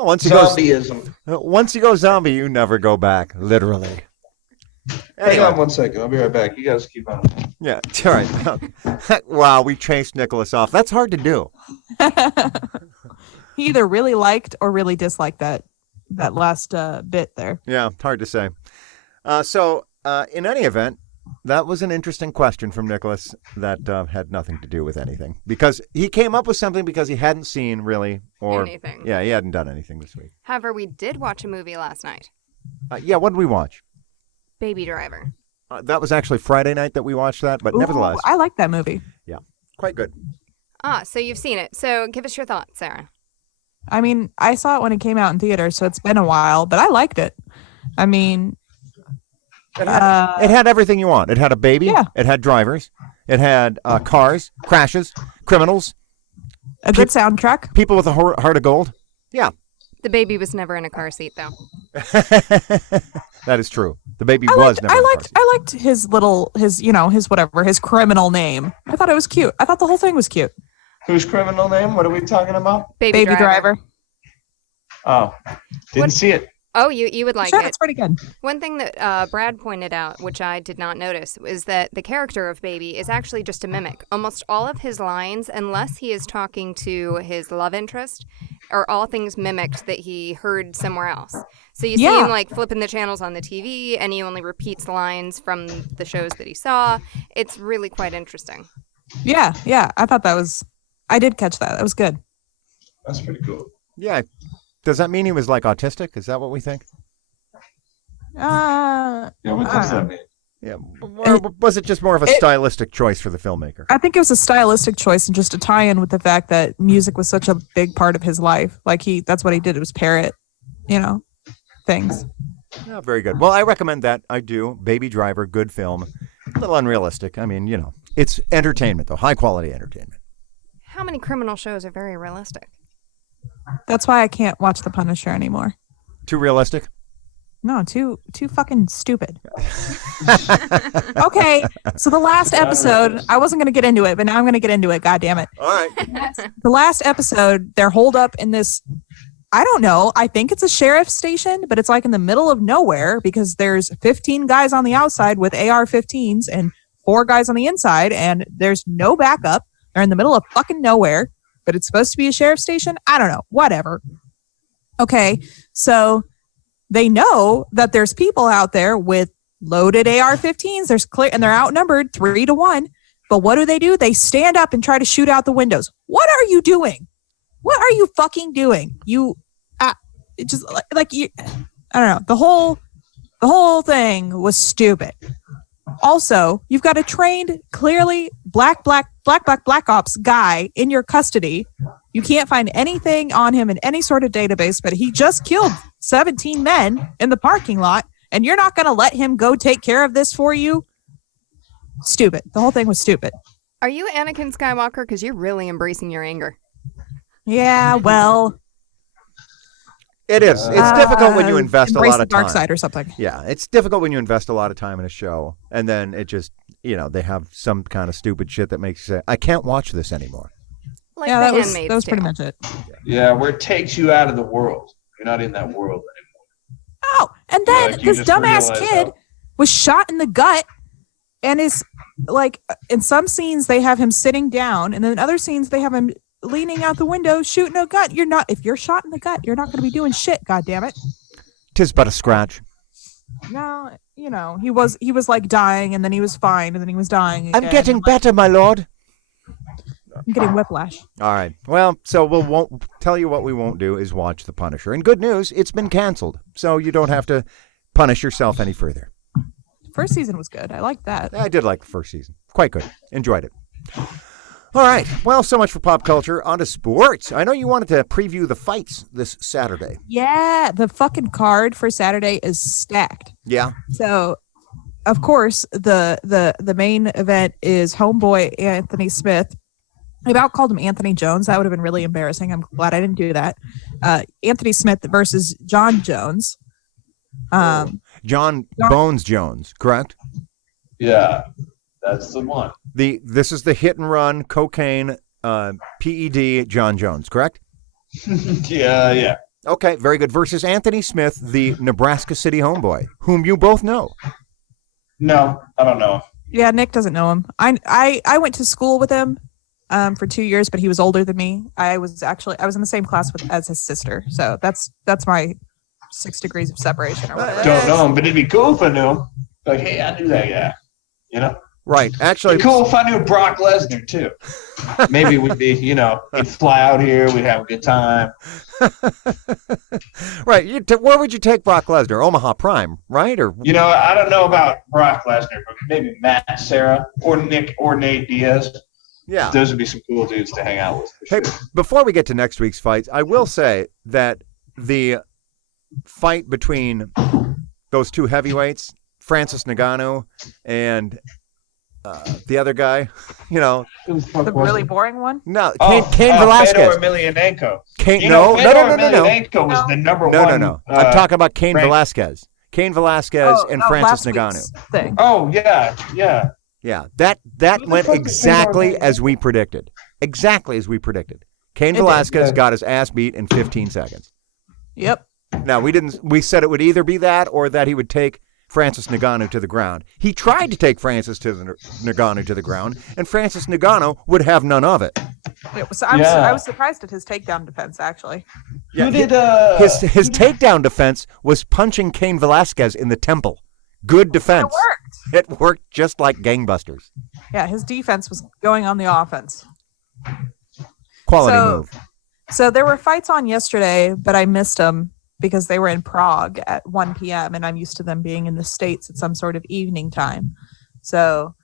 Once you Zombieism. once you go zombie, you never go back, literally. Hang on 1 second. I'll be right back. You guys keep on. Yeah, all right. Wow, we chased Nicholas off. That's hard to do. He either really liked or really disliked that last bit there. Yeah, hard to say. So, in any event, that was an interesting question from Nicholas that had nothing to do with anything. Because he came up with something because he hadn't seen really or Anything. Yeah, he hadn't done anything this week. However, we did watch a movie last night, Yeah, what did we watch? Baby Driver. That was actually Friday night that we watched that, but Ooh, nevertheless, I like that movie. quite good. So you've seen it. So give us your thoughts, Sarah. I mean, I saw it when it came out in theater, so it's been a while, but I liked it. I mean, It had everything you want. It had a baby. Yeah. It had drivers. It had cars, crashes, criminals, a good soundtrack. people with a heart of gold. Yeah. The baby was never in a car seat, though. That is true. The baby was never in the car seat. I liked his criminal name. I thought it was cute. I thought the whole thing was cute. Whose criminal name? What are we talking about? Baby Driver. Oh, didn't see it. Oh, you would like Sure, it. it's pretty good. One thing that Brad pointed out, which I did not notice, is that the character of Baby is actually just a mimic. Almost all of his lines, unless he is talking to his love interest, are all things mimicked that he heard somewhere else. So you see him like flipping the channels on the TV, and he only repeats lines from the shows that he saw. It's really quite interesting. Yeah. I did catch that. That was good. That's pretty cool. Yeah. Does that mean he was like autistic? Is that what we think? Yeah, what does that mean? Yeah. Or was it just more of a stylistic choice for the filmmaker? I think it was a stylistic choice and just a tie-in with the fact that music was such a big part of his life. Like that's what he did. It was parrot, things. Yeah, very good. Well, I recommend that. I do. Baby Driver, good film. A little unrealistic. I mean, it's entertainment, though. High quality entertainment. How many criminal shows are very realistic? That's why I can't watch The Punisher anymore. Too realistic? No, too fucking stupid. Okay, so the last episode, I wasn't going to get into it, but now I'm going to get into it. God damn it. All right. The last episode, they're holed up in this, I don't know, I think it's a sheriff's station, but it's like in the middle of nowhere because there's 15 guys on the outside with AR-15s and 4 guys on the inside, and there's no backup. They're in the middle of fucking nowhere, but it's supposed to be a sheriff's station? I don't know. Whatever. Okay, so they know that there's people out there with loaded AR-15s. There's clear, and they're outnumbered 3-1. But what do? They stand up and try to shoot out the windows. What are you doing? What are you fucking doing? It just like you. I don't know. The whole thing was stupid. Also, you've got a trained, clearly black ops guy in your custody. You can't find anything on him in any sort of database, but he just killed 17 men in the parking lot, and you're not going to let him go take care of this for you? Stupid. The whole thing was stupid. Are you Anakin Skywalker? Because you're really embracing your anger. Yeah, well. It is. It's difficult when you invest a lot of time. Dark side or something. Yeah, it's difficult when you invest a lot of time in a show, and then it just, they have some kind of stupid shit that makes you say, I can't watch this anymore. Like yeah, The that Handmaid's was Tale. pretty much it. Yeah, where it takes you out of the world. You're not in that world anymore. Oh, and then Like, you this just dumbass realize kid was shot in the gut, and is like, in some scenes they have him sitting down, and then in other scenes they have him leaning out the window shooting a gut. If you're shot in the gut, you're not going to be doing shit. God damn it. 'Tis but a scratch. No, he was like dying, and then he was fine, and then he was dying. I'm again. getting better, my lord. I'm getting whiplash. All right. Well, so won't tell you what we won't do is watch The Punisher. And good news, it's been canceled, so you don't have to punish yourself any further. First season was good. I liked that. I did like the first season. Quite good. Enjoyed it. All right. Well, so much for pop culture. On to sports. I know you wanted to preview the fights this Saturday. Yeah, the fucking card for Saturday is stacked. Yeah. So, of course, the main event is homeboy Anthony Smith. I about called him Anthony Jones. That would have been really embarrassing. I'm glad I didn't do that. Anthony Smith versus John Jones. John Bones Jones, correct? Yeah, that's the one. This is the hit and run cocaine PED John Jones, correct? Yeah. Okay, very good. Versus Anthony Smith, the Nebraska City homeboy, whom you both know. No, I don't know. Yeah, Nick doesn't know him. I went to school with him for 2 years, but he was older than me. I was in the same class as his sister. So that's my 6 degrees of separation or whatever. Don't know him, but it'd be cool if I knew him. Like, hey, I knew that guy. You know? Right. Actually, It'd be cool if I knew Brock Lesnar, too. Maybe we'd be, he'd fly out here, we'd have a good time. Right. Where would you take Brock Lesnar? Omaha Prime, right? Or I don't know about Brock Lesnar, but maybe Matt Serra or Nick or Nate Diaz. Yeah. Those would be some cool dudes to hang out with. Hey, before we get to next week's fights, I will say that the fight between those two heavyweights, Francis Ngannou and the other guy, the really boring one. No, Cain Velasquez. Fedor Emelianenko. No. Emelianenko was the number one. No. I'm talking about Cain Velasquez. Cain Velasquez and Francis Ngannou. Oh yeah. Yeah, that went exactly as we predicted. Exactly as we predicted. Cain Velasquez got his ass beat in 15 seconds. Yep. Now, we said it would either be that or that he would take Francis Ngannou to the ground. He tried to take Francis Ngannou to the ground, and Francis Ngannou would have none of it. I was surprised at his takedown defense, actually. Yeah, his takedown defense was punching Cain Velasquez in the temple. Good defense. It worked just like gangbusters. Yeah, his defense was going on the offense. Quality move. So there were fights on yesterday, but I missed them because they were in Prague at 1 p.m. and I'm used to them being in the States at some sort of evening time. So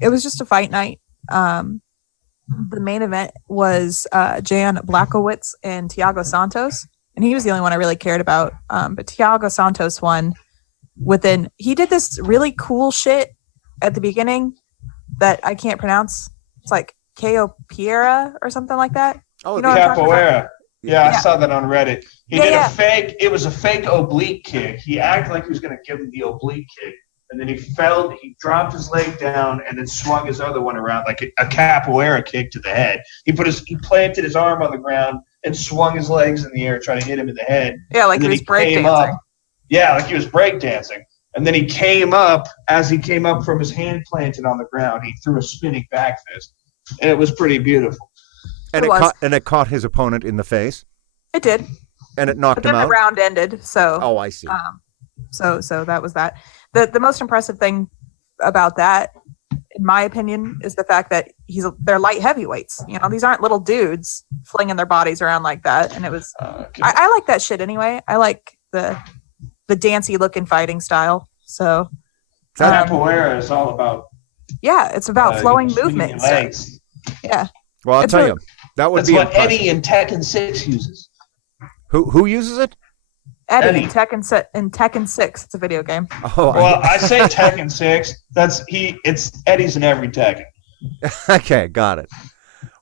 it was just a fight night. The main event was Jan Blachowicz and Thiago Santos, and he was the only one I really cared about. But Thiago Santos won. He did this really cool shit at the beginning that I can't pronounce. It's like Capoeira or something like that. Oh, Capoeira. Yeah, I saw that on Reddit. He did a fake. It was a fake oblique kick. He acted like he was going to give him the oblique kick, and then he fell. He dropped his leg down and then swung his other one around like a capoeira kick to the head. He planted his arm on the ground and swung his legs in the air, trying to hit him in the head. Yeah, like he was breakdancing. Yeah, like he was breakdancing. And then he came up. As he came up from his hand planted on the ground, he threw a spinning back fist, and it was pretty beautiful. And it caught his opponent in the face. It did. And it knocked him out. The round ended. So. Oh, I see. So that was that. The most impressive thing about that, in my opinion, is the fact that they're light heavyweights. These aren't little dudes flinging their bodies around like that. And it was. I like that shit anyway. I like the dancey looking fighting style. So. Capoeira is all about. Yeah, it's about flowing movement. Yeah. Well, I'll tell you. That's what Eddie in Tekken 6 uses. Who uses it? Eddie. In Tekken 6. It's a video game. Oh, well, I say Tekken 6. It's Eddie's in every Tekken. Okay, got it.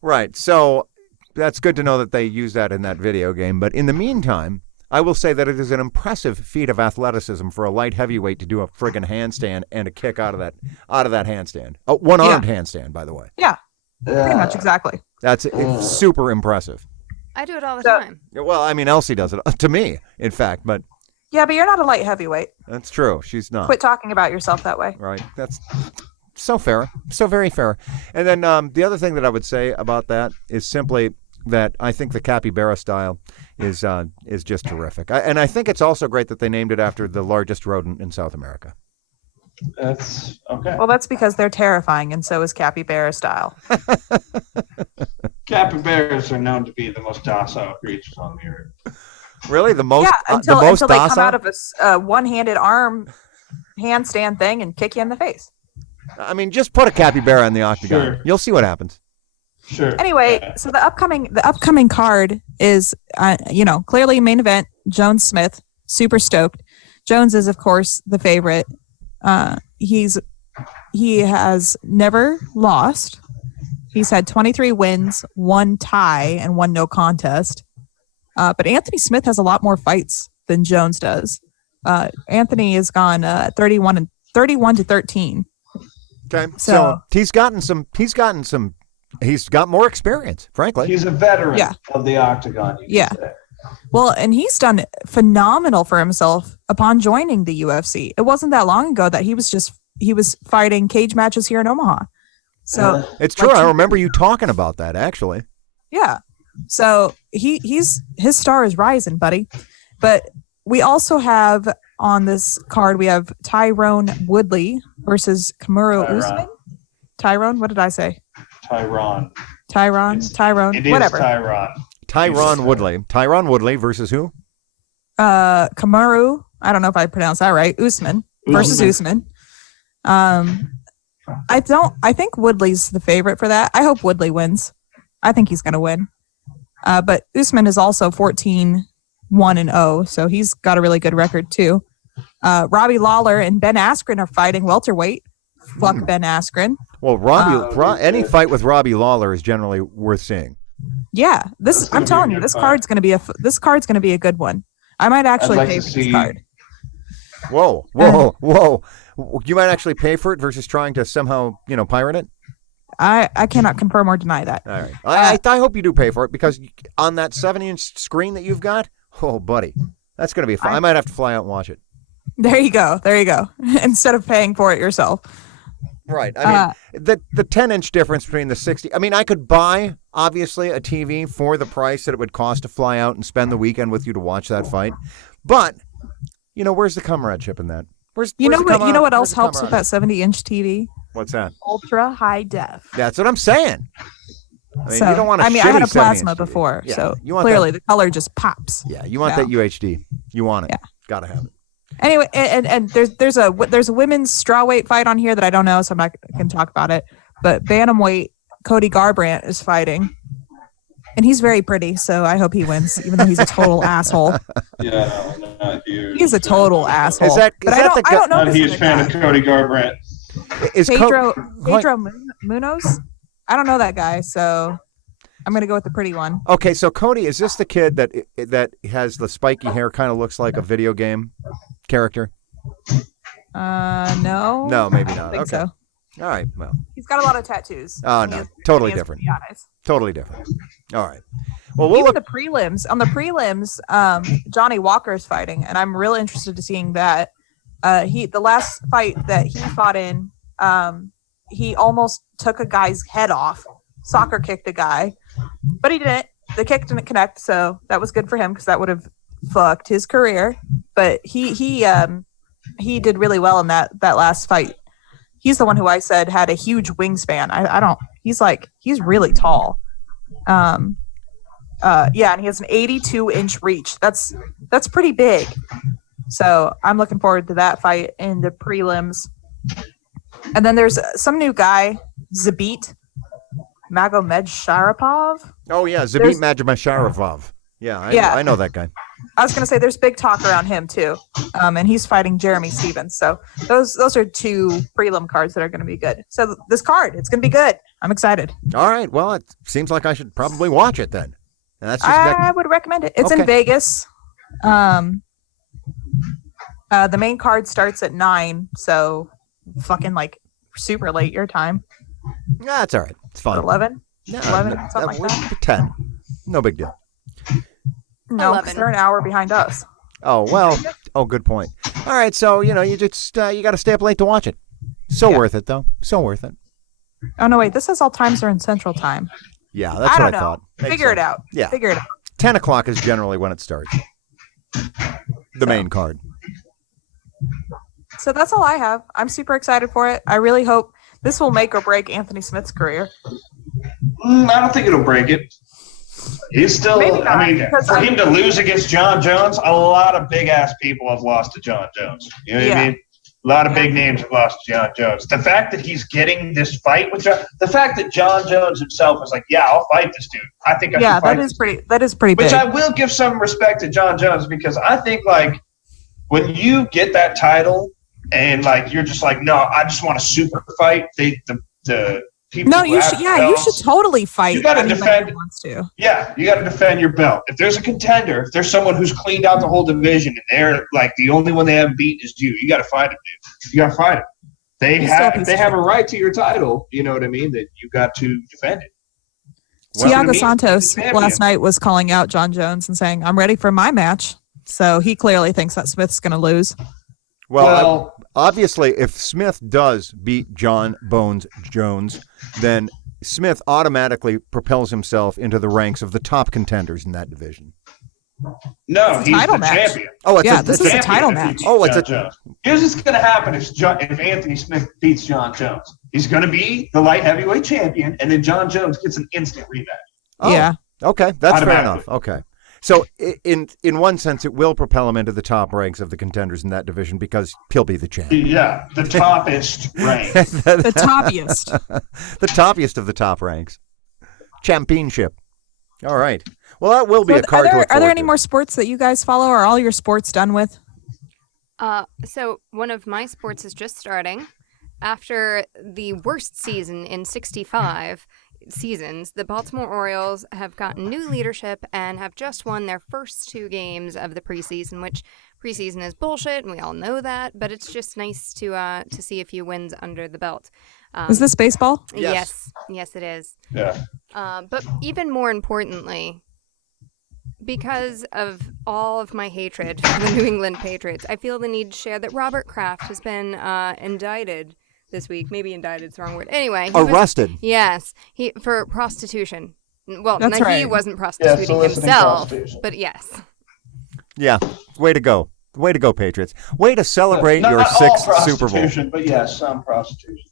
Right. So that's good to know that they use that in that video game. But in the meantime, I will say that it is an impressive feat of athleticism for a light heavyweight to do a friggin' handstand and a kick out of that handstand. A one-armed handstand, by the way. Yeah. Pretty much exactly. That's it's super impressive. I do it all the time. Well, I mean, Elsie does it to me, in fact, but. Yeah, but you're not a light heavyweight. That's true. She's not. Quit talking about yourself that way. Right. That's so fair. So very fair. And then the other thing that I would say about that is simply that I think the capybara style is just terrific. And I think it's also great that they named it after the largest rodent in South America. That's okay. Well, that's because they're terrifying, and so is capybara style. Capybaras are known to be the most docile creatures on the earth. Really, the most? Yeah, until the most they docile? come out of a one-handed arm handstand thing and kick you in the face. I mean, just put a capybara in the octagon. Sure. You'll see what happens. Sure. Anyway, so the upcoming card is, clearly main event. Jones Smith, super stoked. Jones is, of course, the favorite. He has never lost. He's had 23 wins, 1 tie, and 1 no contest. But Anthony Smith has a lot more fights than Jones does. Anthony has gone 31 to 13. Okay, so he's got more experience, frankly. He's a veteran of the octagon. Yeah. Well, and he's done phenomenal for himself upon joining the UFC. It wasn't that long ago that he was fighting cage matches here in Omaha. So It's true. I remember you talking about that, actually. yeah. So his star is rising, buddy. But we also have on this card, we have Tyrone Woodley versus Kamaru Usman. Tyrone, what did I say? Tyrone. Tyrone, It whatever. is Tyrone. Tyron Woodley. Tyron Woodley versus who? Kamaru, I don't know if I pronounced that right. Usman versus Usman. I think Woodley's the favorite for that. I hope Woodley wins. I think he's going to win. But Usman is also 14-1-0, so he's got a really good record too. Robbie Lawler and Ben Askren are fighting welterweight. Fuck Ben Askren. Well, any fight with Robbie Lawler is generally worth seeing. Yeah, I'm telling you, this card's going to be a good one. I might actually pay for this card. Whoa. You might actually pay for it versus trying to somehow, pirate it? I cannot confirm or deny that. All right. I hope you do pay for it because on that 70-inch screen that you've got, oh, buddy, that's going to be fun. I might have to fly out and watch it. There you go. Instead of paying for it yourself. Right. I mean, the 10-inch difference between the 60. I mean, I could buy, obviously, a TV for the price that it would cost to fly out and spend the weekend with you to watch that fight. But, where's the comradeship in that? You know what else helps with that 70-inch TV? What's that? Ultra high def. That's what I'm saying. I mean, So, you don't want I had a plasma 70-inch TV. before, Yeah, so you want clearly the color just pops. Yeah, you want that UHD. You want it. Yeah. Gotta have it. Anyway, and there's a women's strawweight fight on here that I don't know, so I'm not going to talk about it. But bantamweight Cody Garbrandt is fighting, and he's very pretty, so I hope he wins, even though he's a total asshole. Yeah, no, not huge. He's a total asshole. Is that I don't know. Not a huge fan of Cody Garbrandt. Is Pedro Munoz? I don't know that guy, so I'm gonna go with the pretty one. Okay, so Cody, is this the kid that has the spiky hair, kind of looks like a video game character? No. No, maybe not. I think Okay. so. All right. Well. He's got a lot of tattoos. Oh no, totally different. Totally different. All right. Well, we'll Even look. the prelims. On the prelims, Johnny Walker is fighting, and I'm really interested to seeing that. The last fight that he fought in, he almost took a guy's head off, soccer kicked a guy, but he didn't. The kick didn't connect, so that was good for him because that would have fucked his career. But he did really well in that last fight. He's the one who I said had a huge wingspan. He's really tall. And he has an 82-inch reach. That's pretty big. So I'm looking forward to that fight in the prelims. And then there's some new guy, Zabit Magomedov. Oh yeah, Zabit Magomedov. Yeah, I know that guy. I was going to say there's big talk around him too. And he's fighting Jeremy Stevens. So those are two prelim cards that are going to be good. So this card, it's going to be good. I'm excited. All right. Well, it seems like I should probably watch it then. And that's just I would recommend it. It's in Vegas. The main card starts at 9, so fucking super late your time. Yeah, that's all right. It's fine. 11? No, 11, something like that. 10. No big deal. No, 'cause they're an hour behind us. Oh, well. Oh, good point. All right. So, you just, you got to stay up late to watch it. So worth it, though. So worth it. Oh, no, wait. This says all times are in Central Time. Yeah, that's what I thought. Figure it out. Yeah. Figure it out. 10 o'clock is generally when it starts. The main card. So that's all I have. I'm super excited for it. I really hope this will make or break Anthony Smith's career. I don't think it'll break it. He's still, for him to lose against John Jones, a lot of big-ass people have lost to John Jones. You know what I mean? A lot of big names have lost to John Jones. The fact that he's getting this fight with the fact that John Jones himself is like, yeah, I'll fight this dude. I think I should fight that is pretty big. Which I will give some respect to John Jones because I think, when you get that title and, you're just like, no, I just want a super fight, the people you should totally fight. You got to defend. Wants to. Yeah, you got to defend your belt. If there's a contender, if there's someone who's cleaned out the whole division and they're the only one they haven't beaten is you got to fight him, dude. You got to fight him. They have a right to your title. You know what I mean? That you got to defend it. Well, Thiago meet Santos the champion. last night was calling out John Jones and saying, "I'm ready for my match." So he clearly thinks that Smith's going to lose. Well, obviously, if Smith does beat John Bones Jones, then Smith automatically propels himself into the ranks of the top contenders in that division. No, It's a he's title the match. champion. Oh, it's Yeah, this is a Champion title if he match. beats Oh, it's John a- Jones. Here's what's going to happen if Anthony Smith beats John Jones. He's going to be the light heavyweight champion, and then John Jones gets an instant rematch. Oh, Yeah. Okay, that's fair Automatically. enough. Okay. So in one sense, it will propel him into the top ranks of the contenders in that division because he'll be the champ. Yeah, the toppest rank. The toppiest. The toppiest of the top ranks. Championship. All right. Well, that will be a card to look Are there forward any to. more sports that you guys follow? Are all your sports done with? So one of my sports is just starting. After the worst season in 65 seasons, the Baltimore Orioles have gotten new leadership and have just won their first 2 games of the preseason, which preseason is bullshit, and we all know that, but it's just nice to see a few wins under the belt. Is this baseball? Yes. Yes, it is. Yeah. But even more importantly, because of all of my hatred for the New England Patriots, I feel the need to share that Robert Kraft has been indicted this week. Maybe indicted is the wrong word. Anyway. Arrested. Yes. For prostitution. Well, That's he right. wasn't prostituting soliciting himself, prostitution. but yes. Yeah. Way to go. Way to go, Patriots. Way to celebrate Not your all 6th Super Bowl. prostitution, but yes, some prostitution.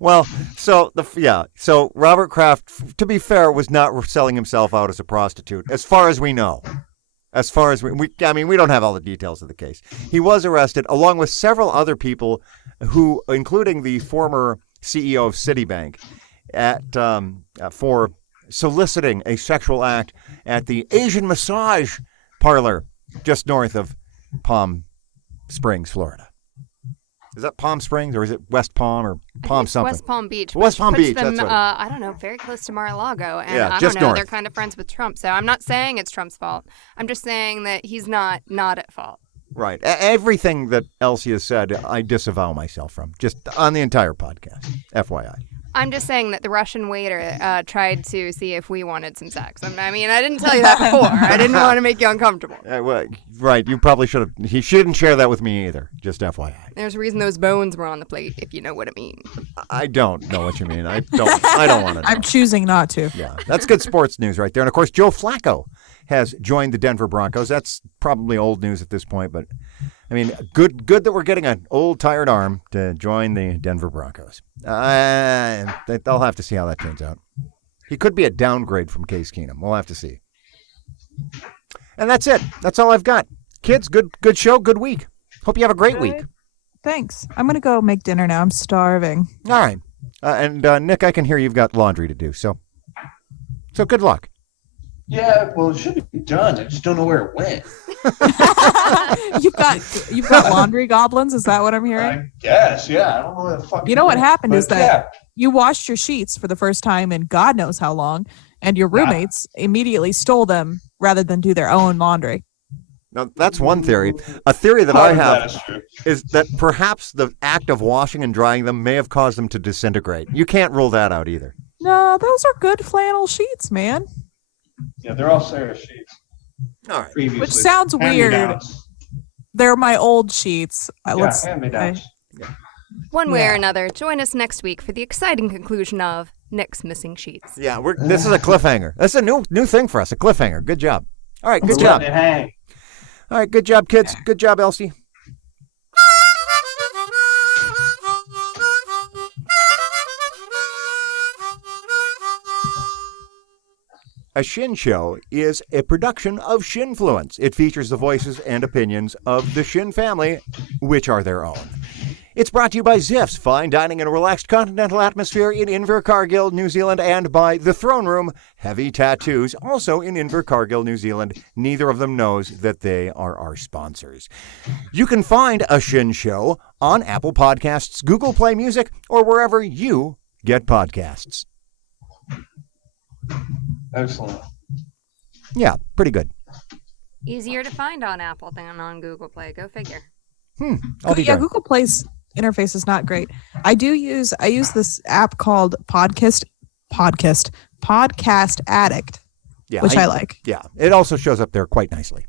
Well, so Robert Kraft, to be fair, was not selling himself out as a prostitute, as far as we know. As far as we don't have all the details of the case. He was arrested along with several other people, who, including the former CEO of Citibank, for soliciting a sexual act at the Asian massage parlor just north of Palm Springs, Florida. Is that Palm Springs, or is it West Palm, or Palm something? West Palm Beach. West which Palm puts Beach, them, that's right. I don't know, very close to Mar-a-Lago. And Yeah, I just don't know, north. they're kind of friends with Trump. So I'm not saying it's Trump's fault. I'm just saying that he's not at fault. Right. Everything that Elsie has said, I disavow myself from, just on the entire podcast, FYI. I'm just saying that the Russian waiter tried to see if we wanted some sex. I mean, I didn't tell you that before. I didn't want to make you uncomfortable. Well, right. You probably should have. He shouldn't share that with me either. Just FYI. There's a reason those bones were on the plate, if you know what I mean. I don't know what you mean. I don't want to know. I'm choosing not to. Yeah, that's good sports news right there. And of course, Joe Flacco has joined the Denver Broncos. That's probably old news at this point, but I mean, good that we're getting an old tired arm to join the Denver Broncos. I'll have to see how that turns out. He could be a downgrade from Case Keenum. We'll have to see. And that's it. That's all I've got. Kids, good show, good week. Hope you have a great week. Thanks. I'm going to go make dinner now. I'm starving. All right. And Nick, I can hear you've got laundry to do, so good luck. Yeah, well, it should be done. I just don't know where it went. You've got laundry goblins. Is that what I'm hearing? I guess, yeah. I don't know where the fuck. You know what happened is that yeah. you washed your sheets for the first time in God knows how long, and your roommates immediately stole them rather than do their own laundry. Now, that's one theory. A theory that Part I of that have is true. is that perhaps the act of washing and drying them may have caused them to disintegrate. You can't rule that out either. No, those are good flannel sheets, man. Yeah, they're all Sarah sheets. All right. Previously. Which sounds weird. Hand-me-downs. They're my old sheets. Yeah, hand-me-downs. One way Yeah. or another, join us next week for the exciting conclusion of Nick's Missing Sheets. Yeah, this is a cliffhanger. That's a new thing for us, a cliffhanger. Good job. All right, good Let's job. let it hang. All right, good job, kids. Good job, Elsie. A Shinn Show is a production of Shinfluence. It features the voices and opinions of the Shinn family, which are their own. It's brought to you by Ziff's, fine dining and a relaxed continental atmosphere in Invercargill, New Zealand, and by The Throne Room, heavy tattoos, also in Invercargill, New Zealand. Neither of them knows that they are our sponsors. You can find A Shinn Show on Apple Podcasts, Google Play Music, or wherever you get podcasts. Excellent. Yeah, pretty good. Easier to find on Apple than on Google Play. Go figure. I'll be Yeah, darned. Google Play's interface is not great. I use this app called podcast addict, Yeah, which I like. Yeah, it also shows up there quite nicely.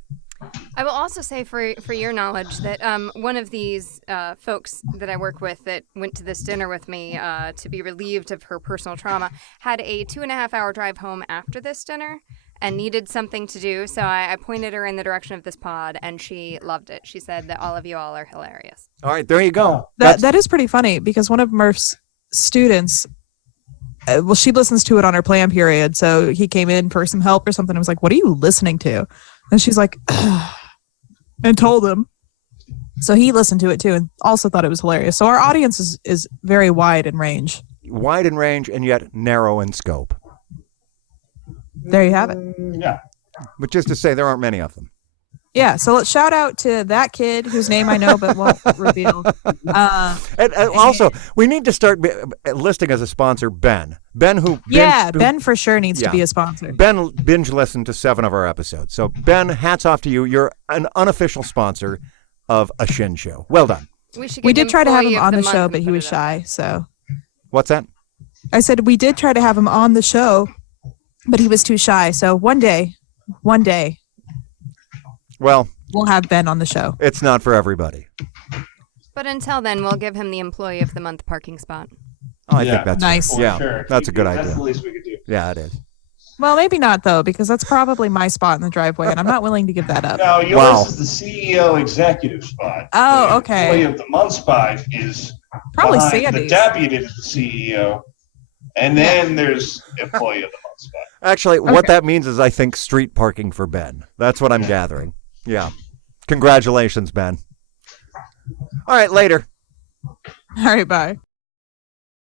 I will also say, for your knowledge, that one of these folks that I work with that went to this dinner with me to be relieved of her personal trauma had a 2.5-hour drive home after this dinner and needed something to do. So I pointed her in the direction of this pod, and she loved it. She said that all of you all are hilarious. All right, there you go. That is pretty funny because one of Murph's students, she listens to it on her plan period. So he came in for some help or something. I was like, "What are you listening to?" And she's like, "Ugh," and told him. So he listened to it too and also thought it was hilarious. So our audience is very wide in range. Wide in range and yet narrow in scope. There you have it. Yeah. Which is to say, there aren't many of them. Yeah, so let's shout out to that kid whose name I know but won't reveal. And also, we need to start listing as a sponsor Ben. Ben for sure needs to be a sponsor. Ben binge listened to 7 of our episodes. So Ben, hats off to you. You're an unofficial sponsor of a Shinn Show. Well done. We did try to have him on the show, but he was shy. So what's that? I said we did try to have him on the show, but he was too shy. So one day. Well, we'll have Ben on the show. It's not for everybody. But until then, we'll give him the Employee of the Month parking spot. Oh, I think that's nice. Yeah, sure. That's a good idea. That's the least we could do. Yeah, it is. Well, maybe not though, because that's probably my spot in the driveway, and I'm not willing to give that up. No, yours is the CEO executive spot. Oh, The okay. Employee of the month spot is Probably behind Sandy's. the deputy to the CEO, and then there's employee of the month spot. Actually, what that means is I think street parking for Ben. That's what I'm gathering. Yeah. Congratulations, Ben. All right, later. All right, bye.